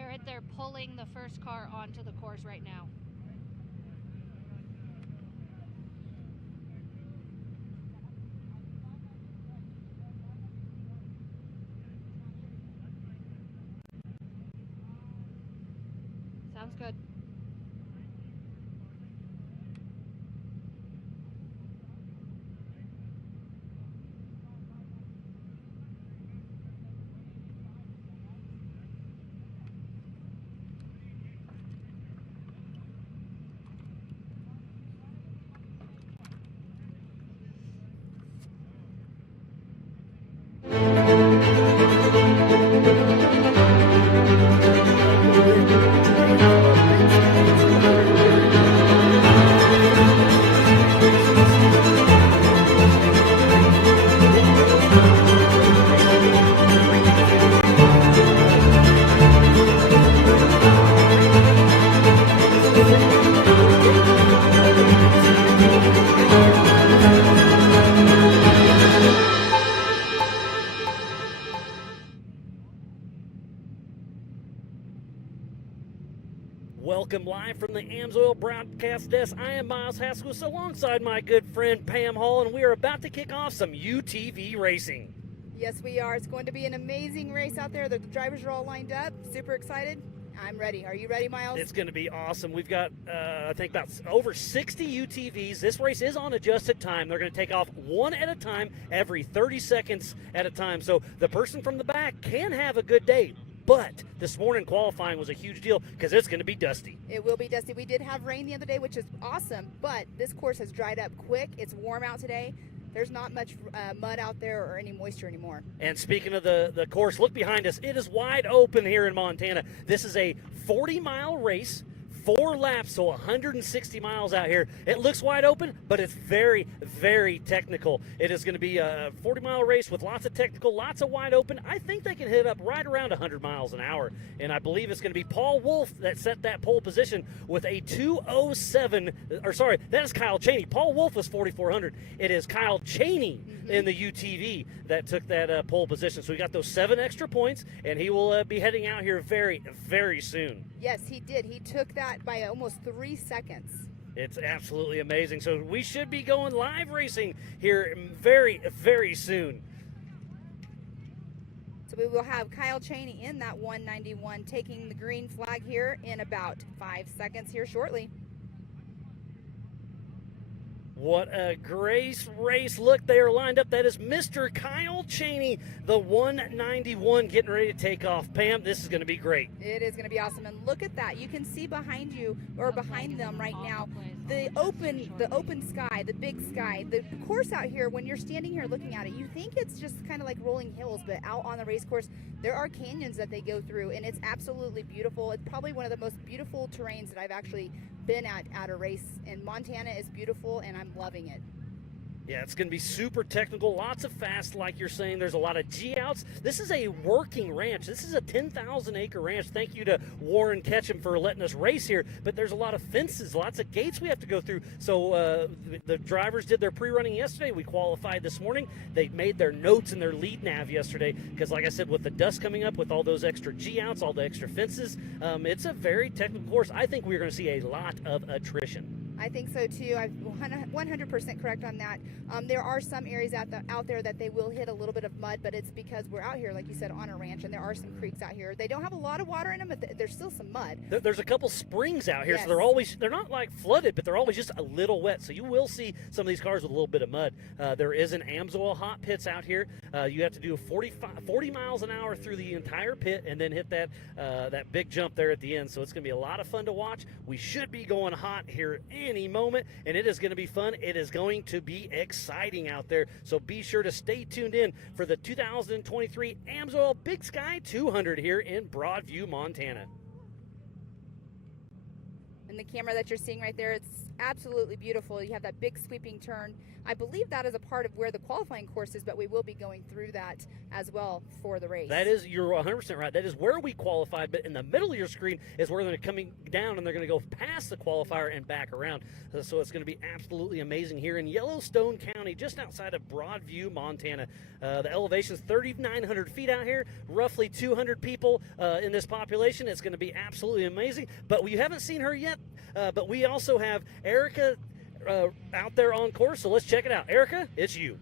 Garrett, they're pulling the first car onto the course right now. Sounds good. Welcome live from the Amsoil broadcast desk. I am Miles Haskell alongside my good friend Pam Hall, and we are about to kick off some UTV racing. Yes, we are. It's going to be an amazing race out there. The drivers are all lined up. Super excited. I'm ready. Are you ready, Miles? It's going to be awesome. We've got, I think, about over 60 UTVs. This race is on adjusted time. They're going to take off one at a time, every 30 seconds at a time. So the person from the back can have a good day. But this morning qualifying was a huge deal because it's going to be dusty. It will be dusty. We did have rain the other day, which is awesome, but this course has dried up quick. It's warm out today. There's not much mud out there or any moisture anymore. And speaking of the course, look behind us. It is wide open here in Montana. This is a 40-mile race. 4 laps, so 160 miles out here. It looks wide open, but it's very, very technical. It is going to be a 40-mile race with lots of technical, lots of wide open. I think they can hit up right around 100 miles an hour, and I believe it's going to be Paul Wolf that set that pole position with a 2:07. Or sorry, that is Kyle Cheney. Paul Wolf was 4,400. It is Kyle Cheney in the UTV that took that pole position. So we got those 7 extra points, and he will be heading out here very, very soon. Yes, he did. He took that by almost 3 seconds. It's absolutely amazing. So we should be going live racing here very, very soon. So we will have Kyle Cheney in that 191 taking the green flag here in about 5 seconds here shortly. What a great race. Look, they are lined up. That is Mr. Kyle Cheney, the 191, getting ready to take off. Pam, this is going to be great. It is going to be awesome. And look at that. You can see behind you, or behind them right now, the open sky, the big sky. The course out here, when you're standing here looking at it, you think it's just kind of like rolling hills, but out on the race course, there are canyons that they go through, and it's absolutely beautiful. It's probably one of the most beautiful terrains that I've actually been at a race, and Montana is beautiful, and I'm loving it. Yeah, it's going to be super technical, lots of fast, like you're saying. There's a lot of G-outs. This is a working ranch. This is a 10,000-acre ranch. Thank you to Warren Ketchum for letting us race here. But there's a lot of fences, lots of gates we have to go through. So the drivers did their pre-running yesterday. We qualified this morning. They made their notes in their lead nav yesterday because, like I said, with the dust coming up, with all those extra G-outs, all the extra fences, it's a very technical course. I think we're going to see a lot of attrition. I think so too. I'm 100% correct on that. There are some areas out there that they will hit a little bit of mud, but it's because we're out here, like you said, on a ranch, and there are some creeks out here. They don't have a lot of water in them, but there's still some mud. There's a couple springs out here, yes. So they're not like flooded, but they're always just a little wet. So you will see some of these cars with a little bit of mud. There is an Amsoil hot pits out here. You have to do 40 miles an hour through the entire pit and then hit that big jump there at the end. So it's going to be a lot of fun to watch. We should be going hot here any moment, and it is going to be fun. It is going to be exciting out there. So be sure to stay tuned in for the 2023 Amsoil Big Sky 200 here in Broadview, Montana. And the camera that you're seeing right there, it's absolutely beautiful. You have that big sweeping turn. I believe that is a part of where the qualifying course is, but we will be going through that as well for the race. That is, you're 100% right. That is where we qualified, but in the middle of your screen is where they're coming down and they're going to go past the qualifier and back around. So it's going to be absolutely amazing here in Yellowstone County, just outside of Broadview, Montana. The elevation is 3,900 feet out here, roughly 200 people in this population. It's going to be absolutely amazing. But we haven't seen her yet, but we also have Erica out there on course, so let's check it out. Erica, it's you.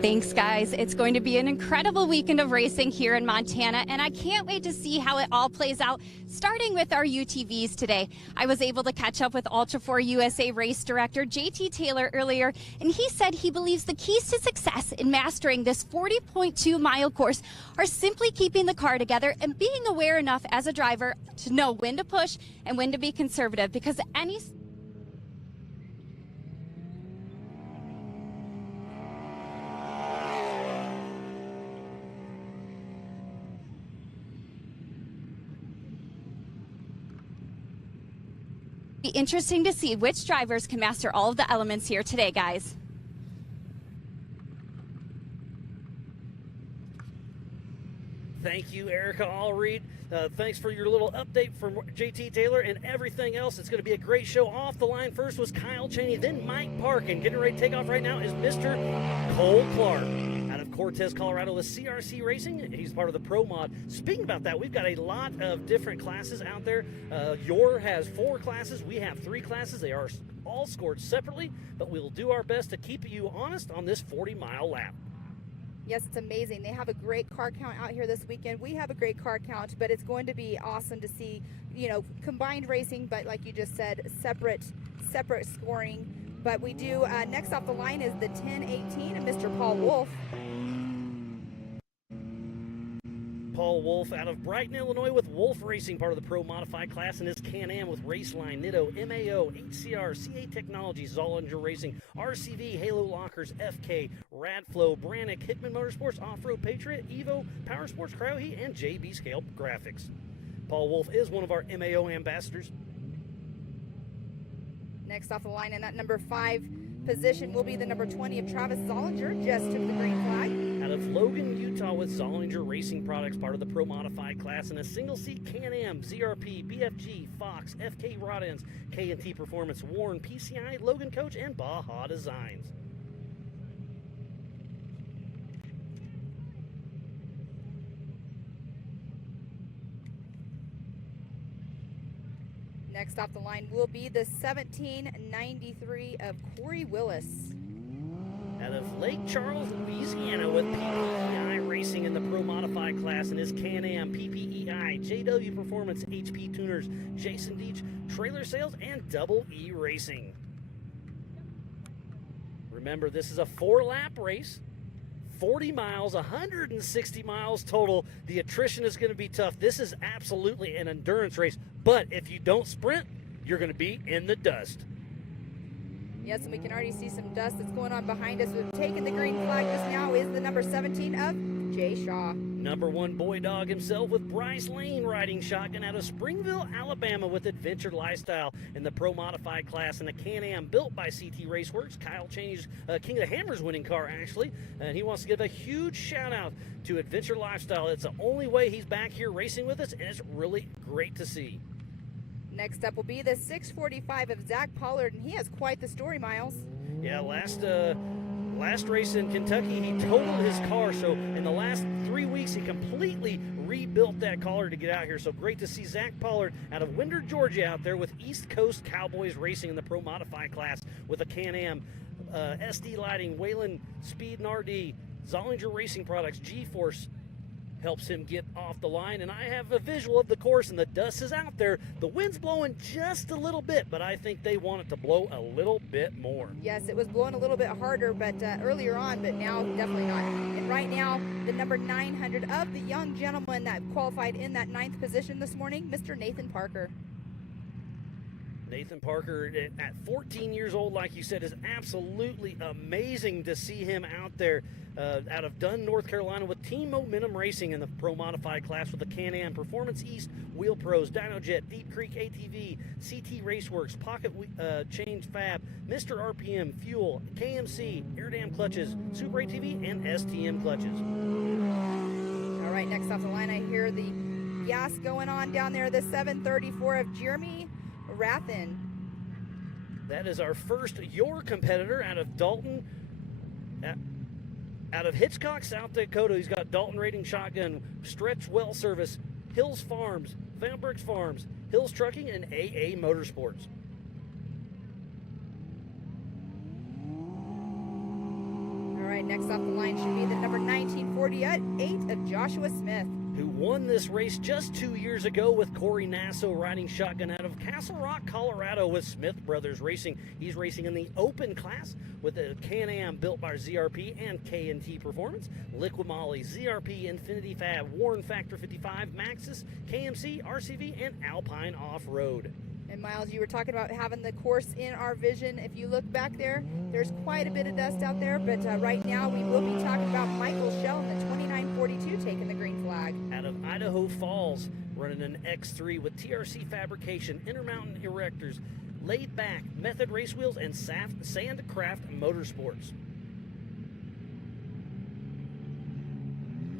Thanks, guys. It's going to be an incredible weekend of racing here in Montana, and I can't wait to see how it all plays out, starting with our UTVs today. I was able to catch up with Ultra4USA race director JT Taylor earlier, and he said he believes the keys to success in mastering this 40.2-mile course are simply keeping the car together and being aware enough as a driver to know when to push and when to be conservative, because any be interesting to see which drivers can master all of the elements here today, guys. Thank you, Erica Allreed. Thanks for your little update from JT Taylor and everything else. It's going to be a great show. Off the line first was Kyle Cheney, then Mike Park, and getting ready to take off right now is Mr. Cole Clark. Out of Cortez, Colorado with CRC Racing. He's part of the Pro Mod. Speaking about that, we've got a lot of different classes out there. Your has 4 classes. We have 3 classes. They are all scored separately, but we'll do our best to keep you honest on this 40-mile lap. Yes, it's amazing. They have a great car count out here this weekend. We have a great car count, but it's going to be awesome to see, you know, combined racing, but like you just said, separate scoring. But we do, next off the line is the 1018 of Mr. Paul Wolf. Paul Wolf out of Brighton, Illinois with Wolf Racing, part of the Pro Modified class, and his Can-Am with Raceline, Nitto, MAO, HCR, CA Technologies, Zollinger Racing, RCV, Halo Lockers, FK, Radflow, Brannick, Hickman Motorsports, Off-Road Patriot, Evo, Power Sports Cryo Heat, and JB Scale Graphics. Paul Wolf is one of our MAO ambassadors. Next off the line in that number 5 position will be the number 20 of Travis Zollinger, just took the green flag. Out of Logan, Utah with Zollinger Racing Products, part of the Pro Modified class, and a single-seat Can-Am, ZRP, BFG, Fox, FK Rod Ends, K&T Performance, Warren, PCI, Logan Coach, and Baja Designs. Next off the line will be the 1793 of Corey Willis. Out of Lake Charles, Louisiana with PPEI Racing in the Pro Modified class, and his Can-Am, PPEI, JW Performance, HP Tuners, Jason Deach, Trailer Sales, and Double E Racing. Remember, this is a 4-lap race, 40 miles, 160 miles total. The attrition is going to be tough. This is absolutely an endurance race, but if you don't sprint, you're going to be in the dust. Yes, and we can already see some dust that's going on behind us. We've taken the green flag just now is the number 17 of Jay Shaw. Number 1 boy dog himself with Bryce Lane riding shotgun out of Springville, Alabama with Adventure Lifestyle in the Pro Modified class, and a Can-Am built by CT Raceworks. Kyle Cheney's King of the Hammers winning car, actually, and he wants to give a huge shout out to Adventure Lifestyle. It's the only way he's back here racing with us, and it's really great to see. Next up will be the 645 of Zach Pollard, and he has quite the story, Miles. Yeah, last race in Kentucky, he totaled his car, so in the last 3 weeks, he completely rebuilt that car to get out here. So great to see Zach Pollard out of Winder, Georgia out there with East Coast Cowboys Racing in the Pro Modified class with a Can-Am, SD Lighting, Wayland Speed and RD, Zollinger Racing Products, G-Force helps him get off the line, and I have a visual of the course, and the dust is out there. The wind's blowing just a little bit, but I think they want it to blow a little bit more. Yes, it was blowing a little bit harder, but earlier on, but now definitely not. And right now, the number 900 of the young gentleman that qualified in that 9th position this morning, Mr. Nathan Parker. Nathan Parker, at 14 years old, like you said, is absolutely amazing to see him out there out of Dunn, North Carolina with Team Momentum Racing in the Pro Modified class with the Can-Am, Performance East, Wheel Pros, DynoJet, Deep Creek ATV, CT Raceworks, Pocket Change Fab, Mr. RPM, Fuel, KMC, Airdam Clutches, Super ATV, and STM Clutches. All right, next off the line, I hear the gas going on down there, the 734 of Jeremy Rathen. That is our first Your competitor out of Dalton, out of Hitchcock, South Dakota. He's got Dalton Rating Shotgun, Stretch Well Service, Hills Farms, Vanbrooks Farms, Hills Trucking, and AA Motorsports. All right, next off the line should be the number 1948 of Joshua Smith, who won this race just 2 years ago with Corey Nasso riding shotgun out of Castle Rock, Colorado with Smith Brothers Racing. He's racing in the open class with the Can-Am built by ZRP and K&T Performance, Liquid Molly, ZRP, Infinity Fab, Warren Factor 55, Maxxis, KMC, RCV, and Alpine Off-Road. And Miles, you were talking about having the course in our vision. If you look back there, there's quite a bit of dust out there, but right now we will be talking about Michael Shell in the 2942 taking the green flag. Out of Idaho Falls, running an X3 with TRC Fabrication, Intermountain Erectors, Laid Back, Method Race Wheels, and Sandcraft Motorsports.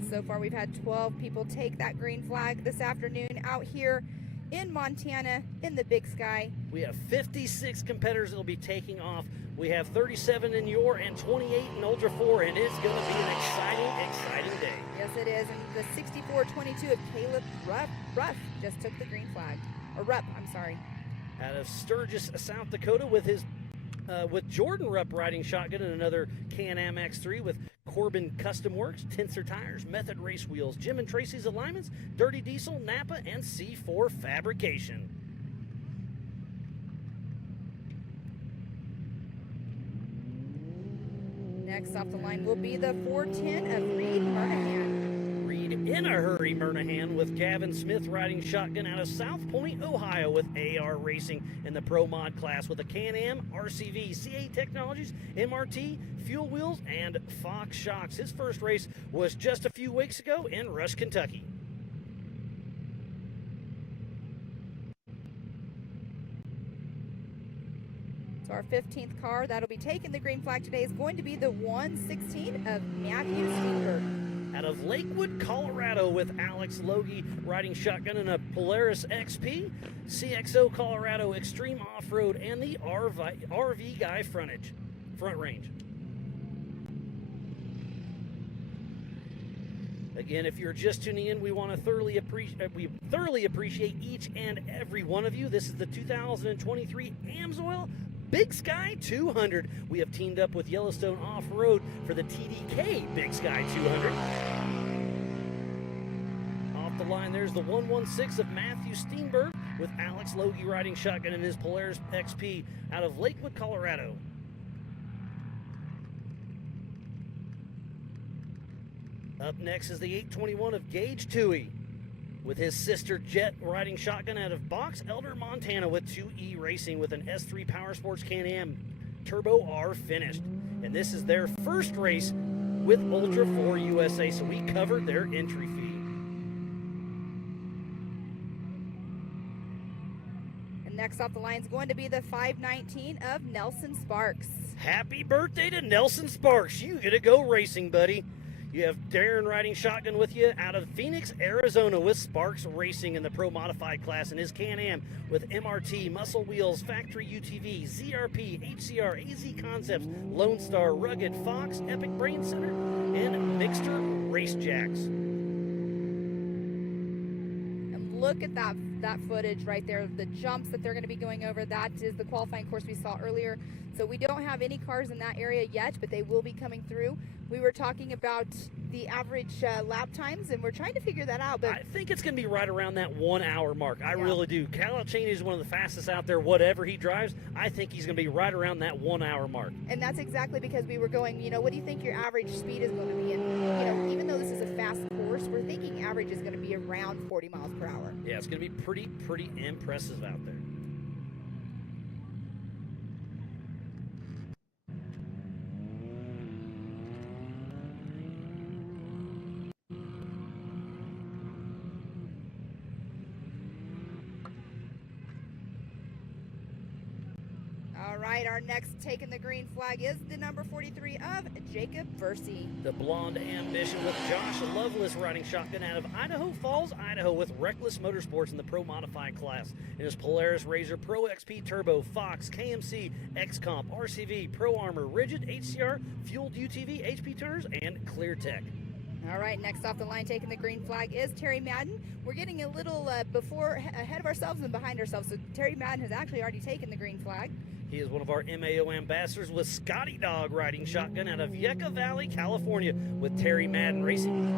So far we've had 12 people take that green flag this afternoon out here in Montana in the Big Sky. We have 56 competitors that will be taking off. We have 37 in Your and 28 in Ultra 4, and it's going to be an exciting day. Yes, it is. And the 6422 of Caleb Ruff just took the green flag. Or Rupp, I'm sorry. Out of Sturgis, South Dakota, with Jordan Rupp riding shotgun and another Can-Am X3 with Corbin Custom Works, Tensor Tires, Method Race Wheels, Jim and Tracy's Alignments, Dirty Diesel, Napa, and C4 Fabrication. Next off the line will be the 410 of Reed Murnahan. Reed in a hurry Murnahan with Gavin Smith riding shotgun out of South Point, Ohio with AR Racing in the Pro Mod class with a Can-Am, RCV, CA Technologies, MRT, Fuel Wheels, and Fox Shocks. His first race was just a few weeks ago in Rush, Kentucky. So our 15th car that'll be taking the green flag today is going to be the 116 of Matthew Steenberg. Out of Lakewood, Colorado with Alex Logie riding shotgun in a Polaris XP, CXO Colorado Extreme Off-Road, and the RV Guy front range. Again, if you're just tuning in, we want to thoroughly appreciate each and every one of you. This is the 2023 Amsoil Big Sky 200. We have teamed up with Yellowstone Off-Road for the TDK Big Sky 200. Off the line, there's the 116 of Matthew Steenberg with Alex Logie riding shotgun in his Polaris XP out of Lakewood, Colorado. Up next is the 821 of Gage Toohey with his sister Jet riding shotgun out of Box Elder, Montana with 2E Racing with an S3 Power Sports Can-Am Turbo R finished. And this is their first race with Ultra4USA, so we covered their entry fee. And next off the line is going to be the 519 of Nelson Sparks. Happy birthday to Nelson Sparks. You get to go racing, buddy. You have Darren riding shotgun with you out of Phoenix, Arizona with Sparks Racing in the Pro Modified class and his Can-Am with MRT, Muscle Wheels, Factory UTV, ZRP, HCR, AZ Concepts, Lone Star, Rugged, Fox, Epic Brain Center, and Mixter Race Jacks. And look at that footage right there, the jumps that they're going to be going over. That is the qualifying course we saw earlier. So we don't have any cars in that area yet, but they will be coming through. We were talking about the average lap times, and we're trying to figure that out. But I think it's going to be right around that 1 hour mark. I really do. Cal Cheney is one of the fastest out there, whatever he drives. I think he's going to be right around that 1 hour mark. And that's exactly because we were going, what do you think your average speed is going to be? And, even though this is a fast course, we're thinking average is going to be around 40 miles per hour. Yeah, it's going to be pretty impressive out there. right, our next taking the green flag is the number 43 of Jacob Versey. The Blonde Ambition with Josh Lovelace riding shotgun out of Idaho Falls, Idaho with Reckless Motorsports in the Pro Modified class. In his Polaris Razor Pro XP Turbo, Fox, KMC, XComp, RCV, Pro Armor, Rigid, HCR, Fueled UTV, HP Turners, and ClearTech. All right, next off the line taking the green flag is Terry Madden. We're getting a little ahead of ourselves and behind ourselves. So Terry Madden has actually already taken the green flag. He is one of our MAO ambassadors with Scotty Dog riding shotgun out of Yucca Valley, California with Terry Madden Racing.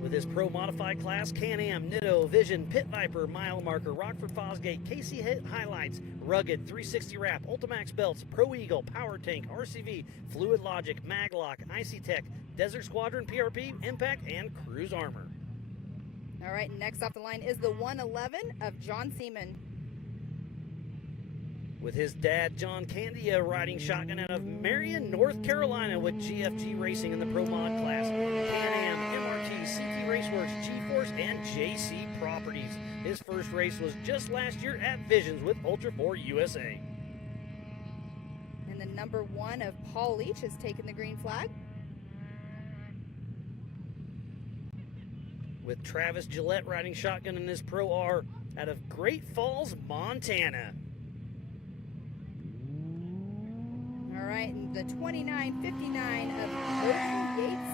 With his Pro Modified class, Can-Am, Nitto, Vision, Pit Viper, Mile Marker, Rockford Fosgate, KC Highlights, Rugged, 360 Wrap, Ultimax Belts, Pro Eagle, Power Tank, RCV, Fluid Logic, Maglock, Icy Tech, Desert Squadron, PRP, Impact, and Cruise Armor. All right, next off the line is the 111 of John Seaman. With his dad, John Candia, riding shotgun out of Marion, North Carolina with GFG Racing in the Pro Mod class. Can-Am, MRT, CT Raceworks, G-Force, and JC Properties. His first race was just last year at Visions with Ultra4USA. And the number 1 of Paul Leach has taken the green flag. With Travis Gillette riding shotgun in his Pro R out of Great Falls, Montana. All right, and the 2959 of Ocean Yates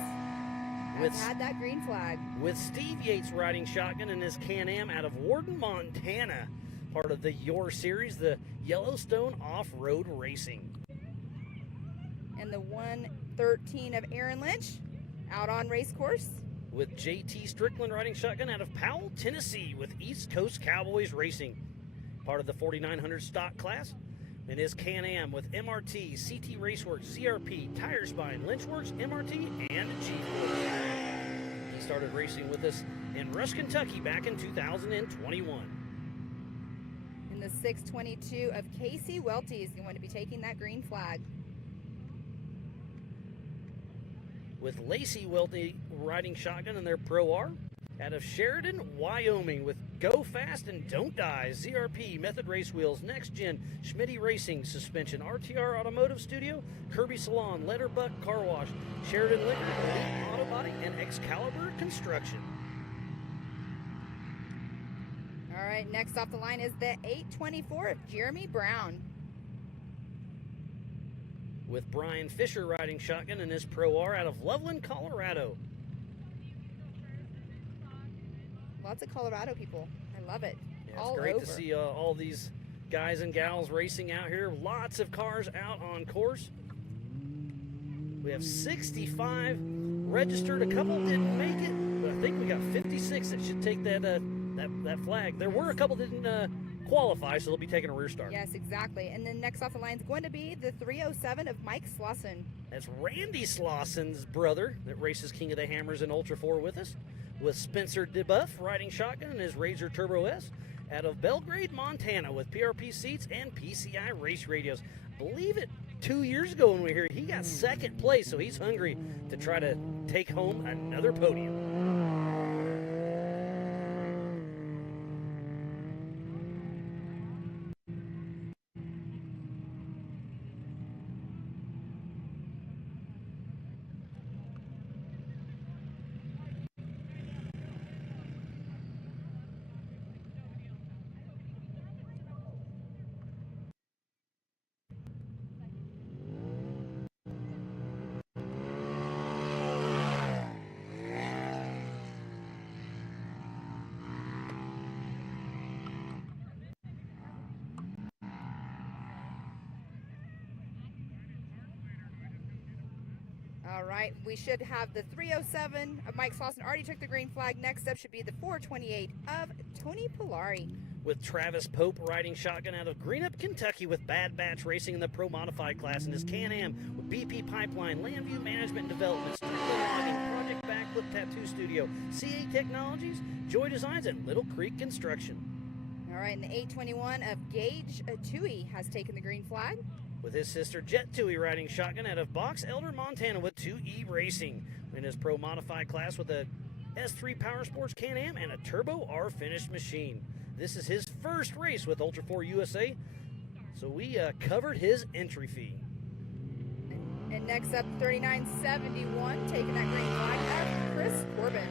has had that green flag. With Steve Yates riding shotgun in his Can-Am out of Warden, Montana. Part of the Your Series, the Yellowstone Off-Road Racing. And the 113 of Aaron Lynch out on race course. With JT Strickland riding shotgun out of Powell, Tennessee with East Coast Cowboys Racing. Part of the 4900 stock class. In his Can-Am with MRT, CT Raceworks, CRP, Tire Spine, Lynchworks, MRT, and G-Force. He started racing with us in Rush, Kentucky back in 2021. In the 622 of Casey Welty is going to be taking that green flag. With Lacey Welty riding shotgun in their Pro R out of Sheridan, Wyoming with Go Fast and Don't Die, ZRP, Method Race Wheels, Next Gen, Schmitty Racing Suspension, RTR Automotive Studio, Kirby Salon, Letterbuck Car Wash, Sheridan Liquor, Elite Auto Body, and Excalibur Construction. All right, next off the line is the 824 of Jeremy Brown. With Brian Fisher riding shotgun in his Pro R out of Loveland, Colorado. Lots of Colorado people. I love it. Yeah, all it's great over. to see all these guys and gals racing out here. Lots of cars out on course. We have 65 registered. A couple didn't make it, but I think we got 56 that should take that flag. There were a couple that didn't qualify, so they'll be taking a rear start. Yes, exactly. And then next off the line is going to be the 307 of Mike Slauson. That's Randy Slauson's brother that races King of the Hammers in Ultra 4 with us. With Spencer DeBuff riding shotgun in his Razor Turbo S out of Belgrade, Montana with PRP seats and PCI race radios. Believe it, 2 years ago when we were here, he got second place, so he's hungry to try to take home another podium. All right, we should have the 307 of Mike Slauson already took the green flag. Next up should be the 428 of Tony Polari. With Travis Pope riding shotgun out of Greenup, Kentucky with Bad Batch Racing in the Pro Modified class in his Can-Am with BP Pipeline, Landview Management and Development, Project Backflip Tattoo Studio, CA Technologies, Joy Designs, and Little Creek Construction. All right, and the 821 of Gage Tui has taken the green flag. With his sister Jet Tui riding shotgun out of Box Elder, Montana with 2E Racing in his Pro Modified class with a S3 Power Sports Can-Am and a Turbo R finished machine. This is his first race with Ultra4USA. So we covered his entry fee. And next up, 3971, taking that green flag of Chris Corbin.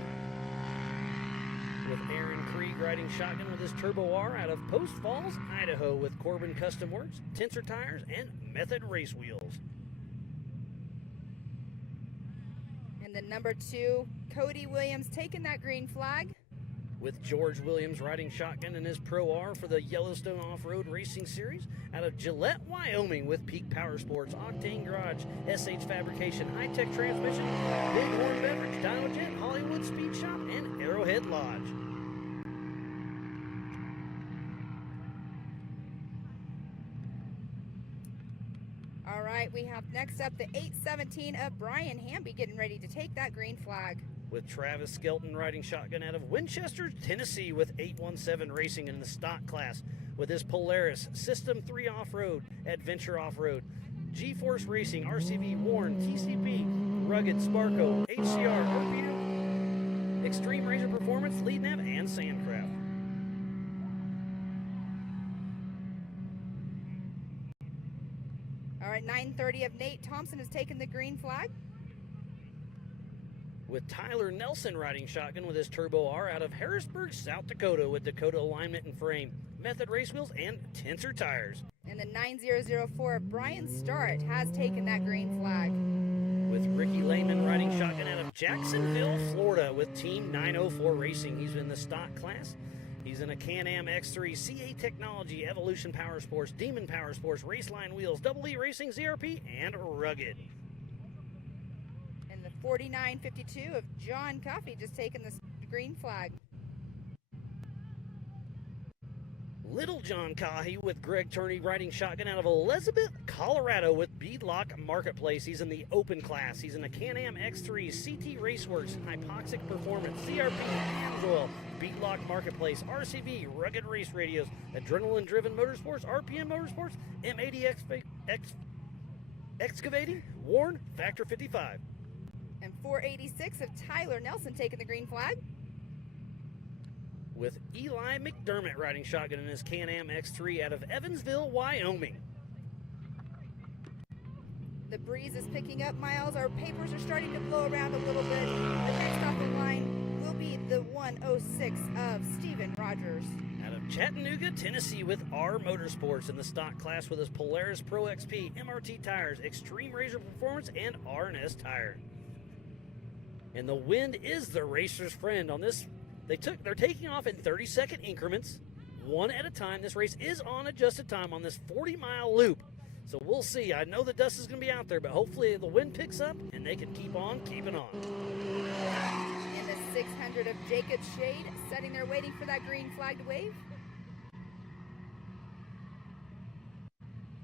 With Aaron Krieg riding shotgun with his Turbo R out of Post Falls, Idaho, with Corbin Custom Works, Tensor Tires, and Method Race Wheels. And the number 2, Cody Williams, taking that green flag. With George Williams riding shotgun in his Pro R for the Yellowstone Off-Road Racing Series out of Gillette, Wyoming, with Peak Power Sports, Octane Garage, SH Fabrication, High Tech Transmission, Bighorn Beverage, Dinojet, Hollywood Speed Shop, and Arrowhead Lodge. All right, we have next up the 817 of Brian Hamby getting ready to take that green flag. With Travis Skelton riding shotgun out of Winchester, Tennessee, with 817 Racing in the stock class, with his Polaris, System 3 Off-Road, Adventure Off-Road, G-Force Racing, RCV, Warren, TCP, Rugged, Sparco, HCR, RPM, Extreme Razor Performance, Lead Nav, and Sandcraft. All right, 930 of Nate Thompson has taken the green flag. With Tyler Nelson riding shotgun with his Turbo R out of Harrisburg, South Dakota, with Dakota Alignment and Frame, Method Race Wheels, and Tensor Tires. And the 9004 of Brian Starrett has taken that green flag. With Ricky Lehman riding shotgun out of Jacksonville, Florida, with Team 904 Racing. He's in the stock class. He's in a Can-Am X3, CA Technology, Evolution Power Sports, Demon Power Sports, Raceline Wheels, Double E Racing, ZRP, and Rugged. 4952 of John Coffey just taking this green flag. Little John Cahy with Greg Turney riding shotgun out of Elizabeth, Colorado, with Beadlock Marketplace. He's in the open class. He's in the Can-Am X3, CT Raceworks, Hypoxic Performance, CRP, Amsoil, Beadlock Marketplace, RCV, Rugged Race Radios, Adrenaline Driven Motorsports, RPM Motorsports, M80 Excavating, Warren, Factor 55. And 486 of Tyler Nelson taking the green flag. With Eli McDermott riding shotgun in his Can-Am X3 out of Evansville, Wyoming. The breeze is picking up, Miles. Our papers are starting to blow around a little bit. The next off the line will be the 106 of Steven Rogers. Out of Chattanooga, Tennessee, with R Motorsports in the stock class with his Polaris Pro XP, MRT tires, Extreme Razor Performance, and R&S tire. And the wind is the racer's friend on this. They're taking off in 30-second increments, one at a time. This race is on adjusted time on this 40-mile loop. So we'll see. I know the dust is going to be out there, but hopefully the wind picks up and they can keep on keeping on. And the 600 of Jacob Shade sitting there waiting for that green flag to wave.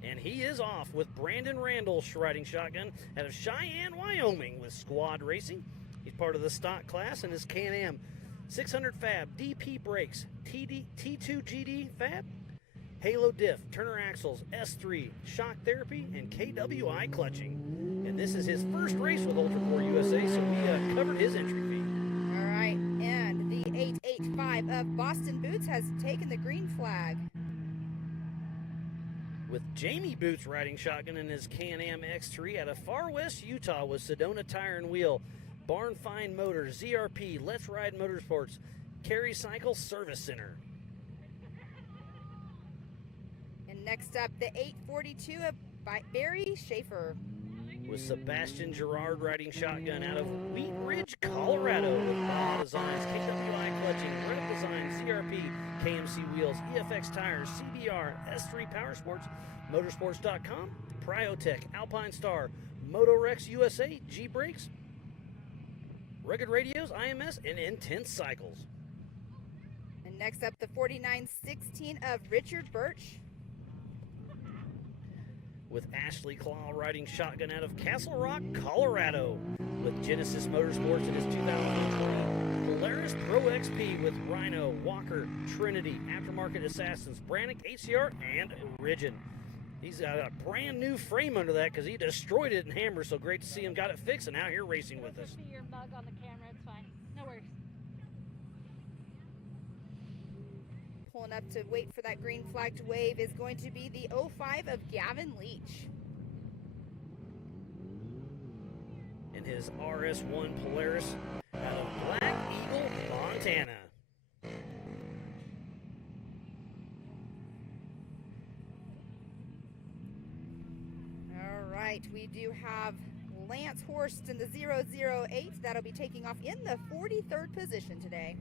And he is off with Brandon Randall riding shotgun out of Cheyenne, Wyoming, with Squad Racing. He's part of the stock class in his Can-Am 600 Fab, DP Brakes, T2 GD Fab, Halo Diff, Turner Axles, S3, Shock Therapy, and KWI Clutching. And this is his first race with Ultra4USA, so we covered his entry fee. All right, and the 885 of Boston Boots has taken the green flag. With Jamie Boots riding shotgun in his Can-Am X3 out of Far West, Utah, with Sedona Tire and Wheel, Barn Find Motors, ZRP, Let's Ride Motorsports, Carry Cycle Service Center. And next up, the 842 of Barry Schaefer. With Sebastian Girard riding shotgun out of Wheat Ridge, Colorado, with Baja Designs, KWI Clutching, Red Designs, ZRP, KMC Wheels, EFX Tires, CBR, S3 Power Sports, Motorsports.com, Pryotech, Alpine Star, Motorex USA, G Brakes, Rugged Radios, IMS, and Intense Cycles. And next up, the 4916 of Richard Birch. With Ashley Claw riding shotgun out of Castle Rock, Colorado, with Genesis Motorsports in his 2020 Polaris Pro XP, with Rhino, Walker, Trinity, Aftermarket Assassins, Brannick, HCR, and Origin. He's got a brand new frame under that because he destroyed it in Hammer, so great to see him got it fixed and out here racing with us. Push me your mug on the camera, it's fine. No worries. pulling up to wait for that green flag to wave is going to be the 05 of Gavin Leach. In his RS1 Polaris out of Black Eagle, Montana. All right, we do have Lance Horst in the 008. That'll be taking off in the 43rd position today.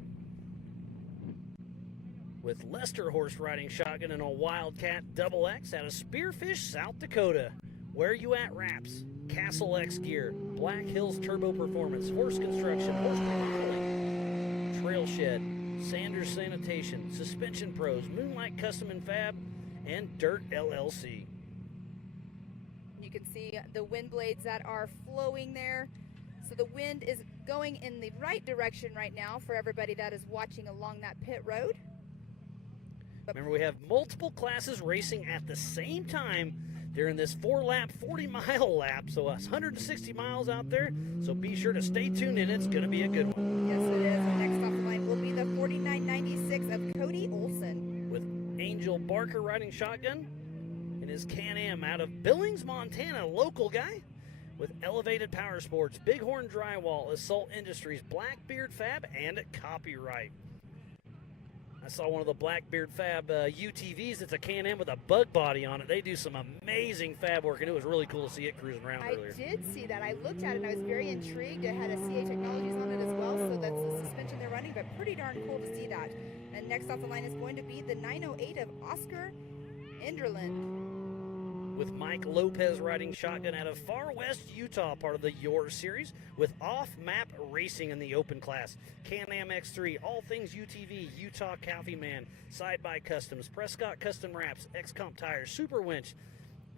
With Lester Horst riding shotgun in a Wildcat Double X out of Spearfish, South Dakota. Where You At Wraps, Castle X Gear, Black Hills Turbo Performance, Horse Construction, Horse Remodeling, Trail Shed, Sanders Sanitation, Suspension Pros, Moonlight Custom and Fab, and Dirt LLC. You can see the wind blades that are flowing there. So the wind is going in the right direction right now for everybody that is watching along that pit road. Remember, we have multiple classes racing at the same time during this 4-lap, 40-mile lap. So 160 miles out there. So be sure to stay tuned in. It's going to be a good one. Yes, it is. And next off the line will be the 4996 of Cody Olson. With Angel Barker riding shotgun in his Can-Am out of Billings, Montana, local guy. With Elevated Power Sports, Bighorn Drywall, Assault Industries, Blackbeard Fab, and Copyright. I saw one of the Blackbeard Fab UTVs. It's a Can-Am with a bug body on it. They do some amazing fab work, and it was really cool to see it cruising around earlier. I did see that. I looked at it, and I was very intrigued. It had a CA Technologies on it as well, so that's the suspension they're running, but pretty darn cool to see that. And next off the line is going to be the 908 of Oscar Enderlin. With Mike Lopez riding shotgun out of Far West, Utah, part of the Yours Series, with off-map racing in the open class. Can-Am X3, all things UTV, Utah Coffee Man, Side-by Customs, Prescott Custom Wraps, X-Comp Tires, Super Winch,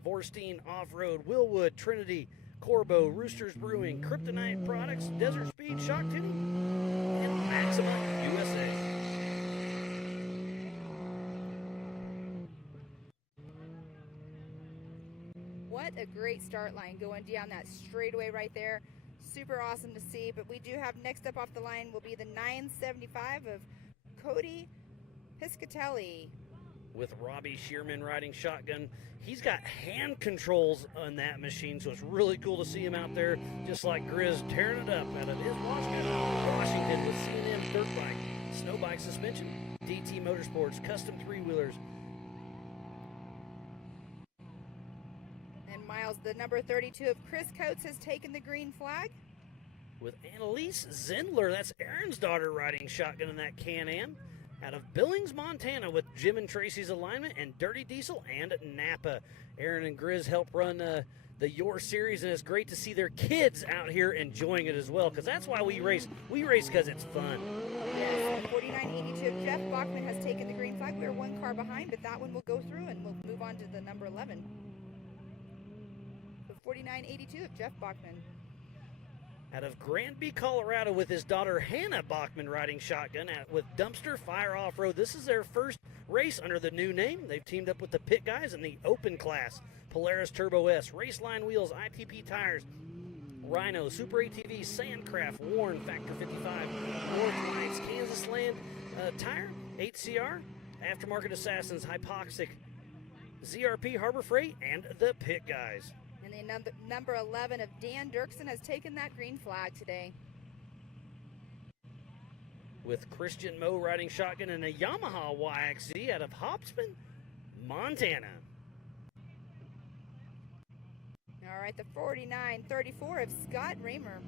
Vorstein Off-Road, Willwood, Trinity, Corbo, Roosters Brewing, Kryptonite Products, Desert Speed, Shock Tuning, and Maxima USA. What a great start line going down that straightaway right there. Super awesome to see. But we do have next up off the line will be the 975 of Cody Piscatelli. With Robbie Shearman riding shotgun. He's got hand controls on that machine, so it's really cool to see him out there, just like Grizz, tearing it up out of his Washington with C&M dirt bike, snow bike suspension, DT Motorsports, custom three-wheelers. Miles, the number 32 of Chris Coates has taken the green flag. With Annalise Zindler, that's Aaron's daughter, riding shotgun in that Can-Am. Out of Billings, Montana, with Jim and Tracy's alignment and Dirty Diesel and Napa. Aaron and Grizz help run the Your Series, and it's great to see their kids out here enjoying it as well, because that's why we race. We race because it's fun. Yes, 4982 of Jeff Bachman has taken the green flag. We're one car behind, but that one will go through, and we'll move on to the number 11. 4982 of Jeff Bachman. Out of Granby, Colorado, with his daughter Hannah Bachman riding shotgun with Dumpster Fire Off-Road. This is their first race under the new name. They've teamed up with the Pit Guys in the open class. Polaris Turbo S, Raceline Wheels, ITP Tires, Rhino, Super ATV, Sandcraft, Warren, Factor 55, North Lights, Kansas Land Tire, HCR, Aftermarket Assassins, Hypoxic, ZRP Harbor Freight, and the Pit Guys. And the number 11 of Dan Dirksen has taken that green flag today. With Christian Moe riding shotgun in a Yamaha YXZ out of Hobson, Montana. All right, the 4934 of Scott Raymer.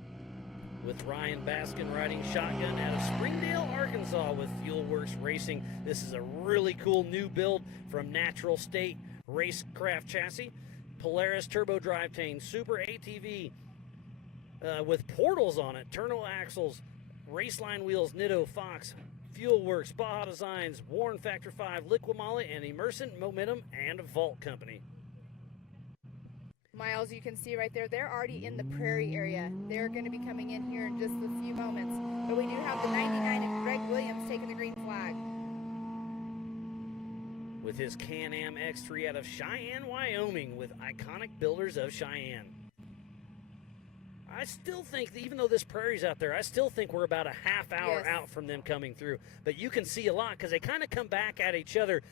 With Ryan Baskin riding shotgun out of Springdale, Arkansas with Fuelworks Racing. This is a really cool new build from Natural State Racecraft Chassis. Polaris Turbo Drivetrain, Super ATV with portals on it, Turno axles, Raceline Wheels, Nitto, Fox, Fuelworks, Baja Designs, Warren Factor 5, Liquimolly, and Immersion Momentum and Vault Company. Miles, you can see right there, they're already in the Prairie area. They're going to be coming in here in just a few moments. But we do have the 99 of Greg Williams taking the green flag. With his Can-Am X3 out of Cheyenne, Wyoming, with Iconic Builders of Cheyenne. I still think, that even though this prairie's out there, I still think we're about a half hour Yes. out from them coming through. But you can see a lot because they kind of come back at each other.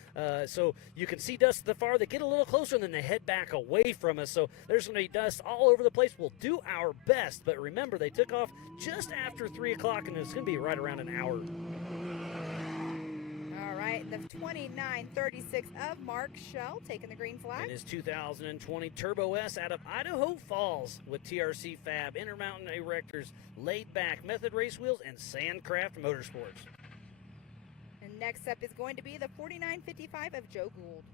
So you can see dust at the far. They get a little closer, and then they head back away from us. So there's going to be dust all over the place. We'll do our best. But remember, they took off just after 3 o'clock, and it's going to be right around an hour. All right, the 2936 of Mark Shell taking the green flag. And his 2020 Turbo S out of Idaho Falls with TRC Fab, Intermountain Erectors, Laid Back Method Race Wheels, and Sandcraft Motorsports. And next up is going to be the 4955 of Joe Gould.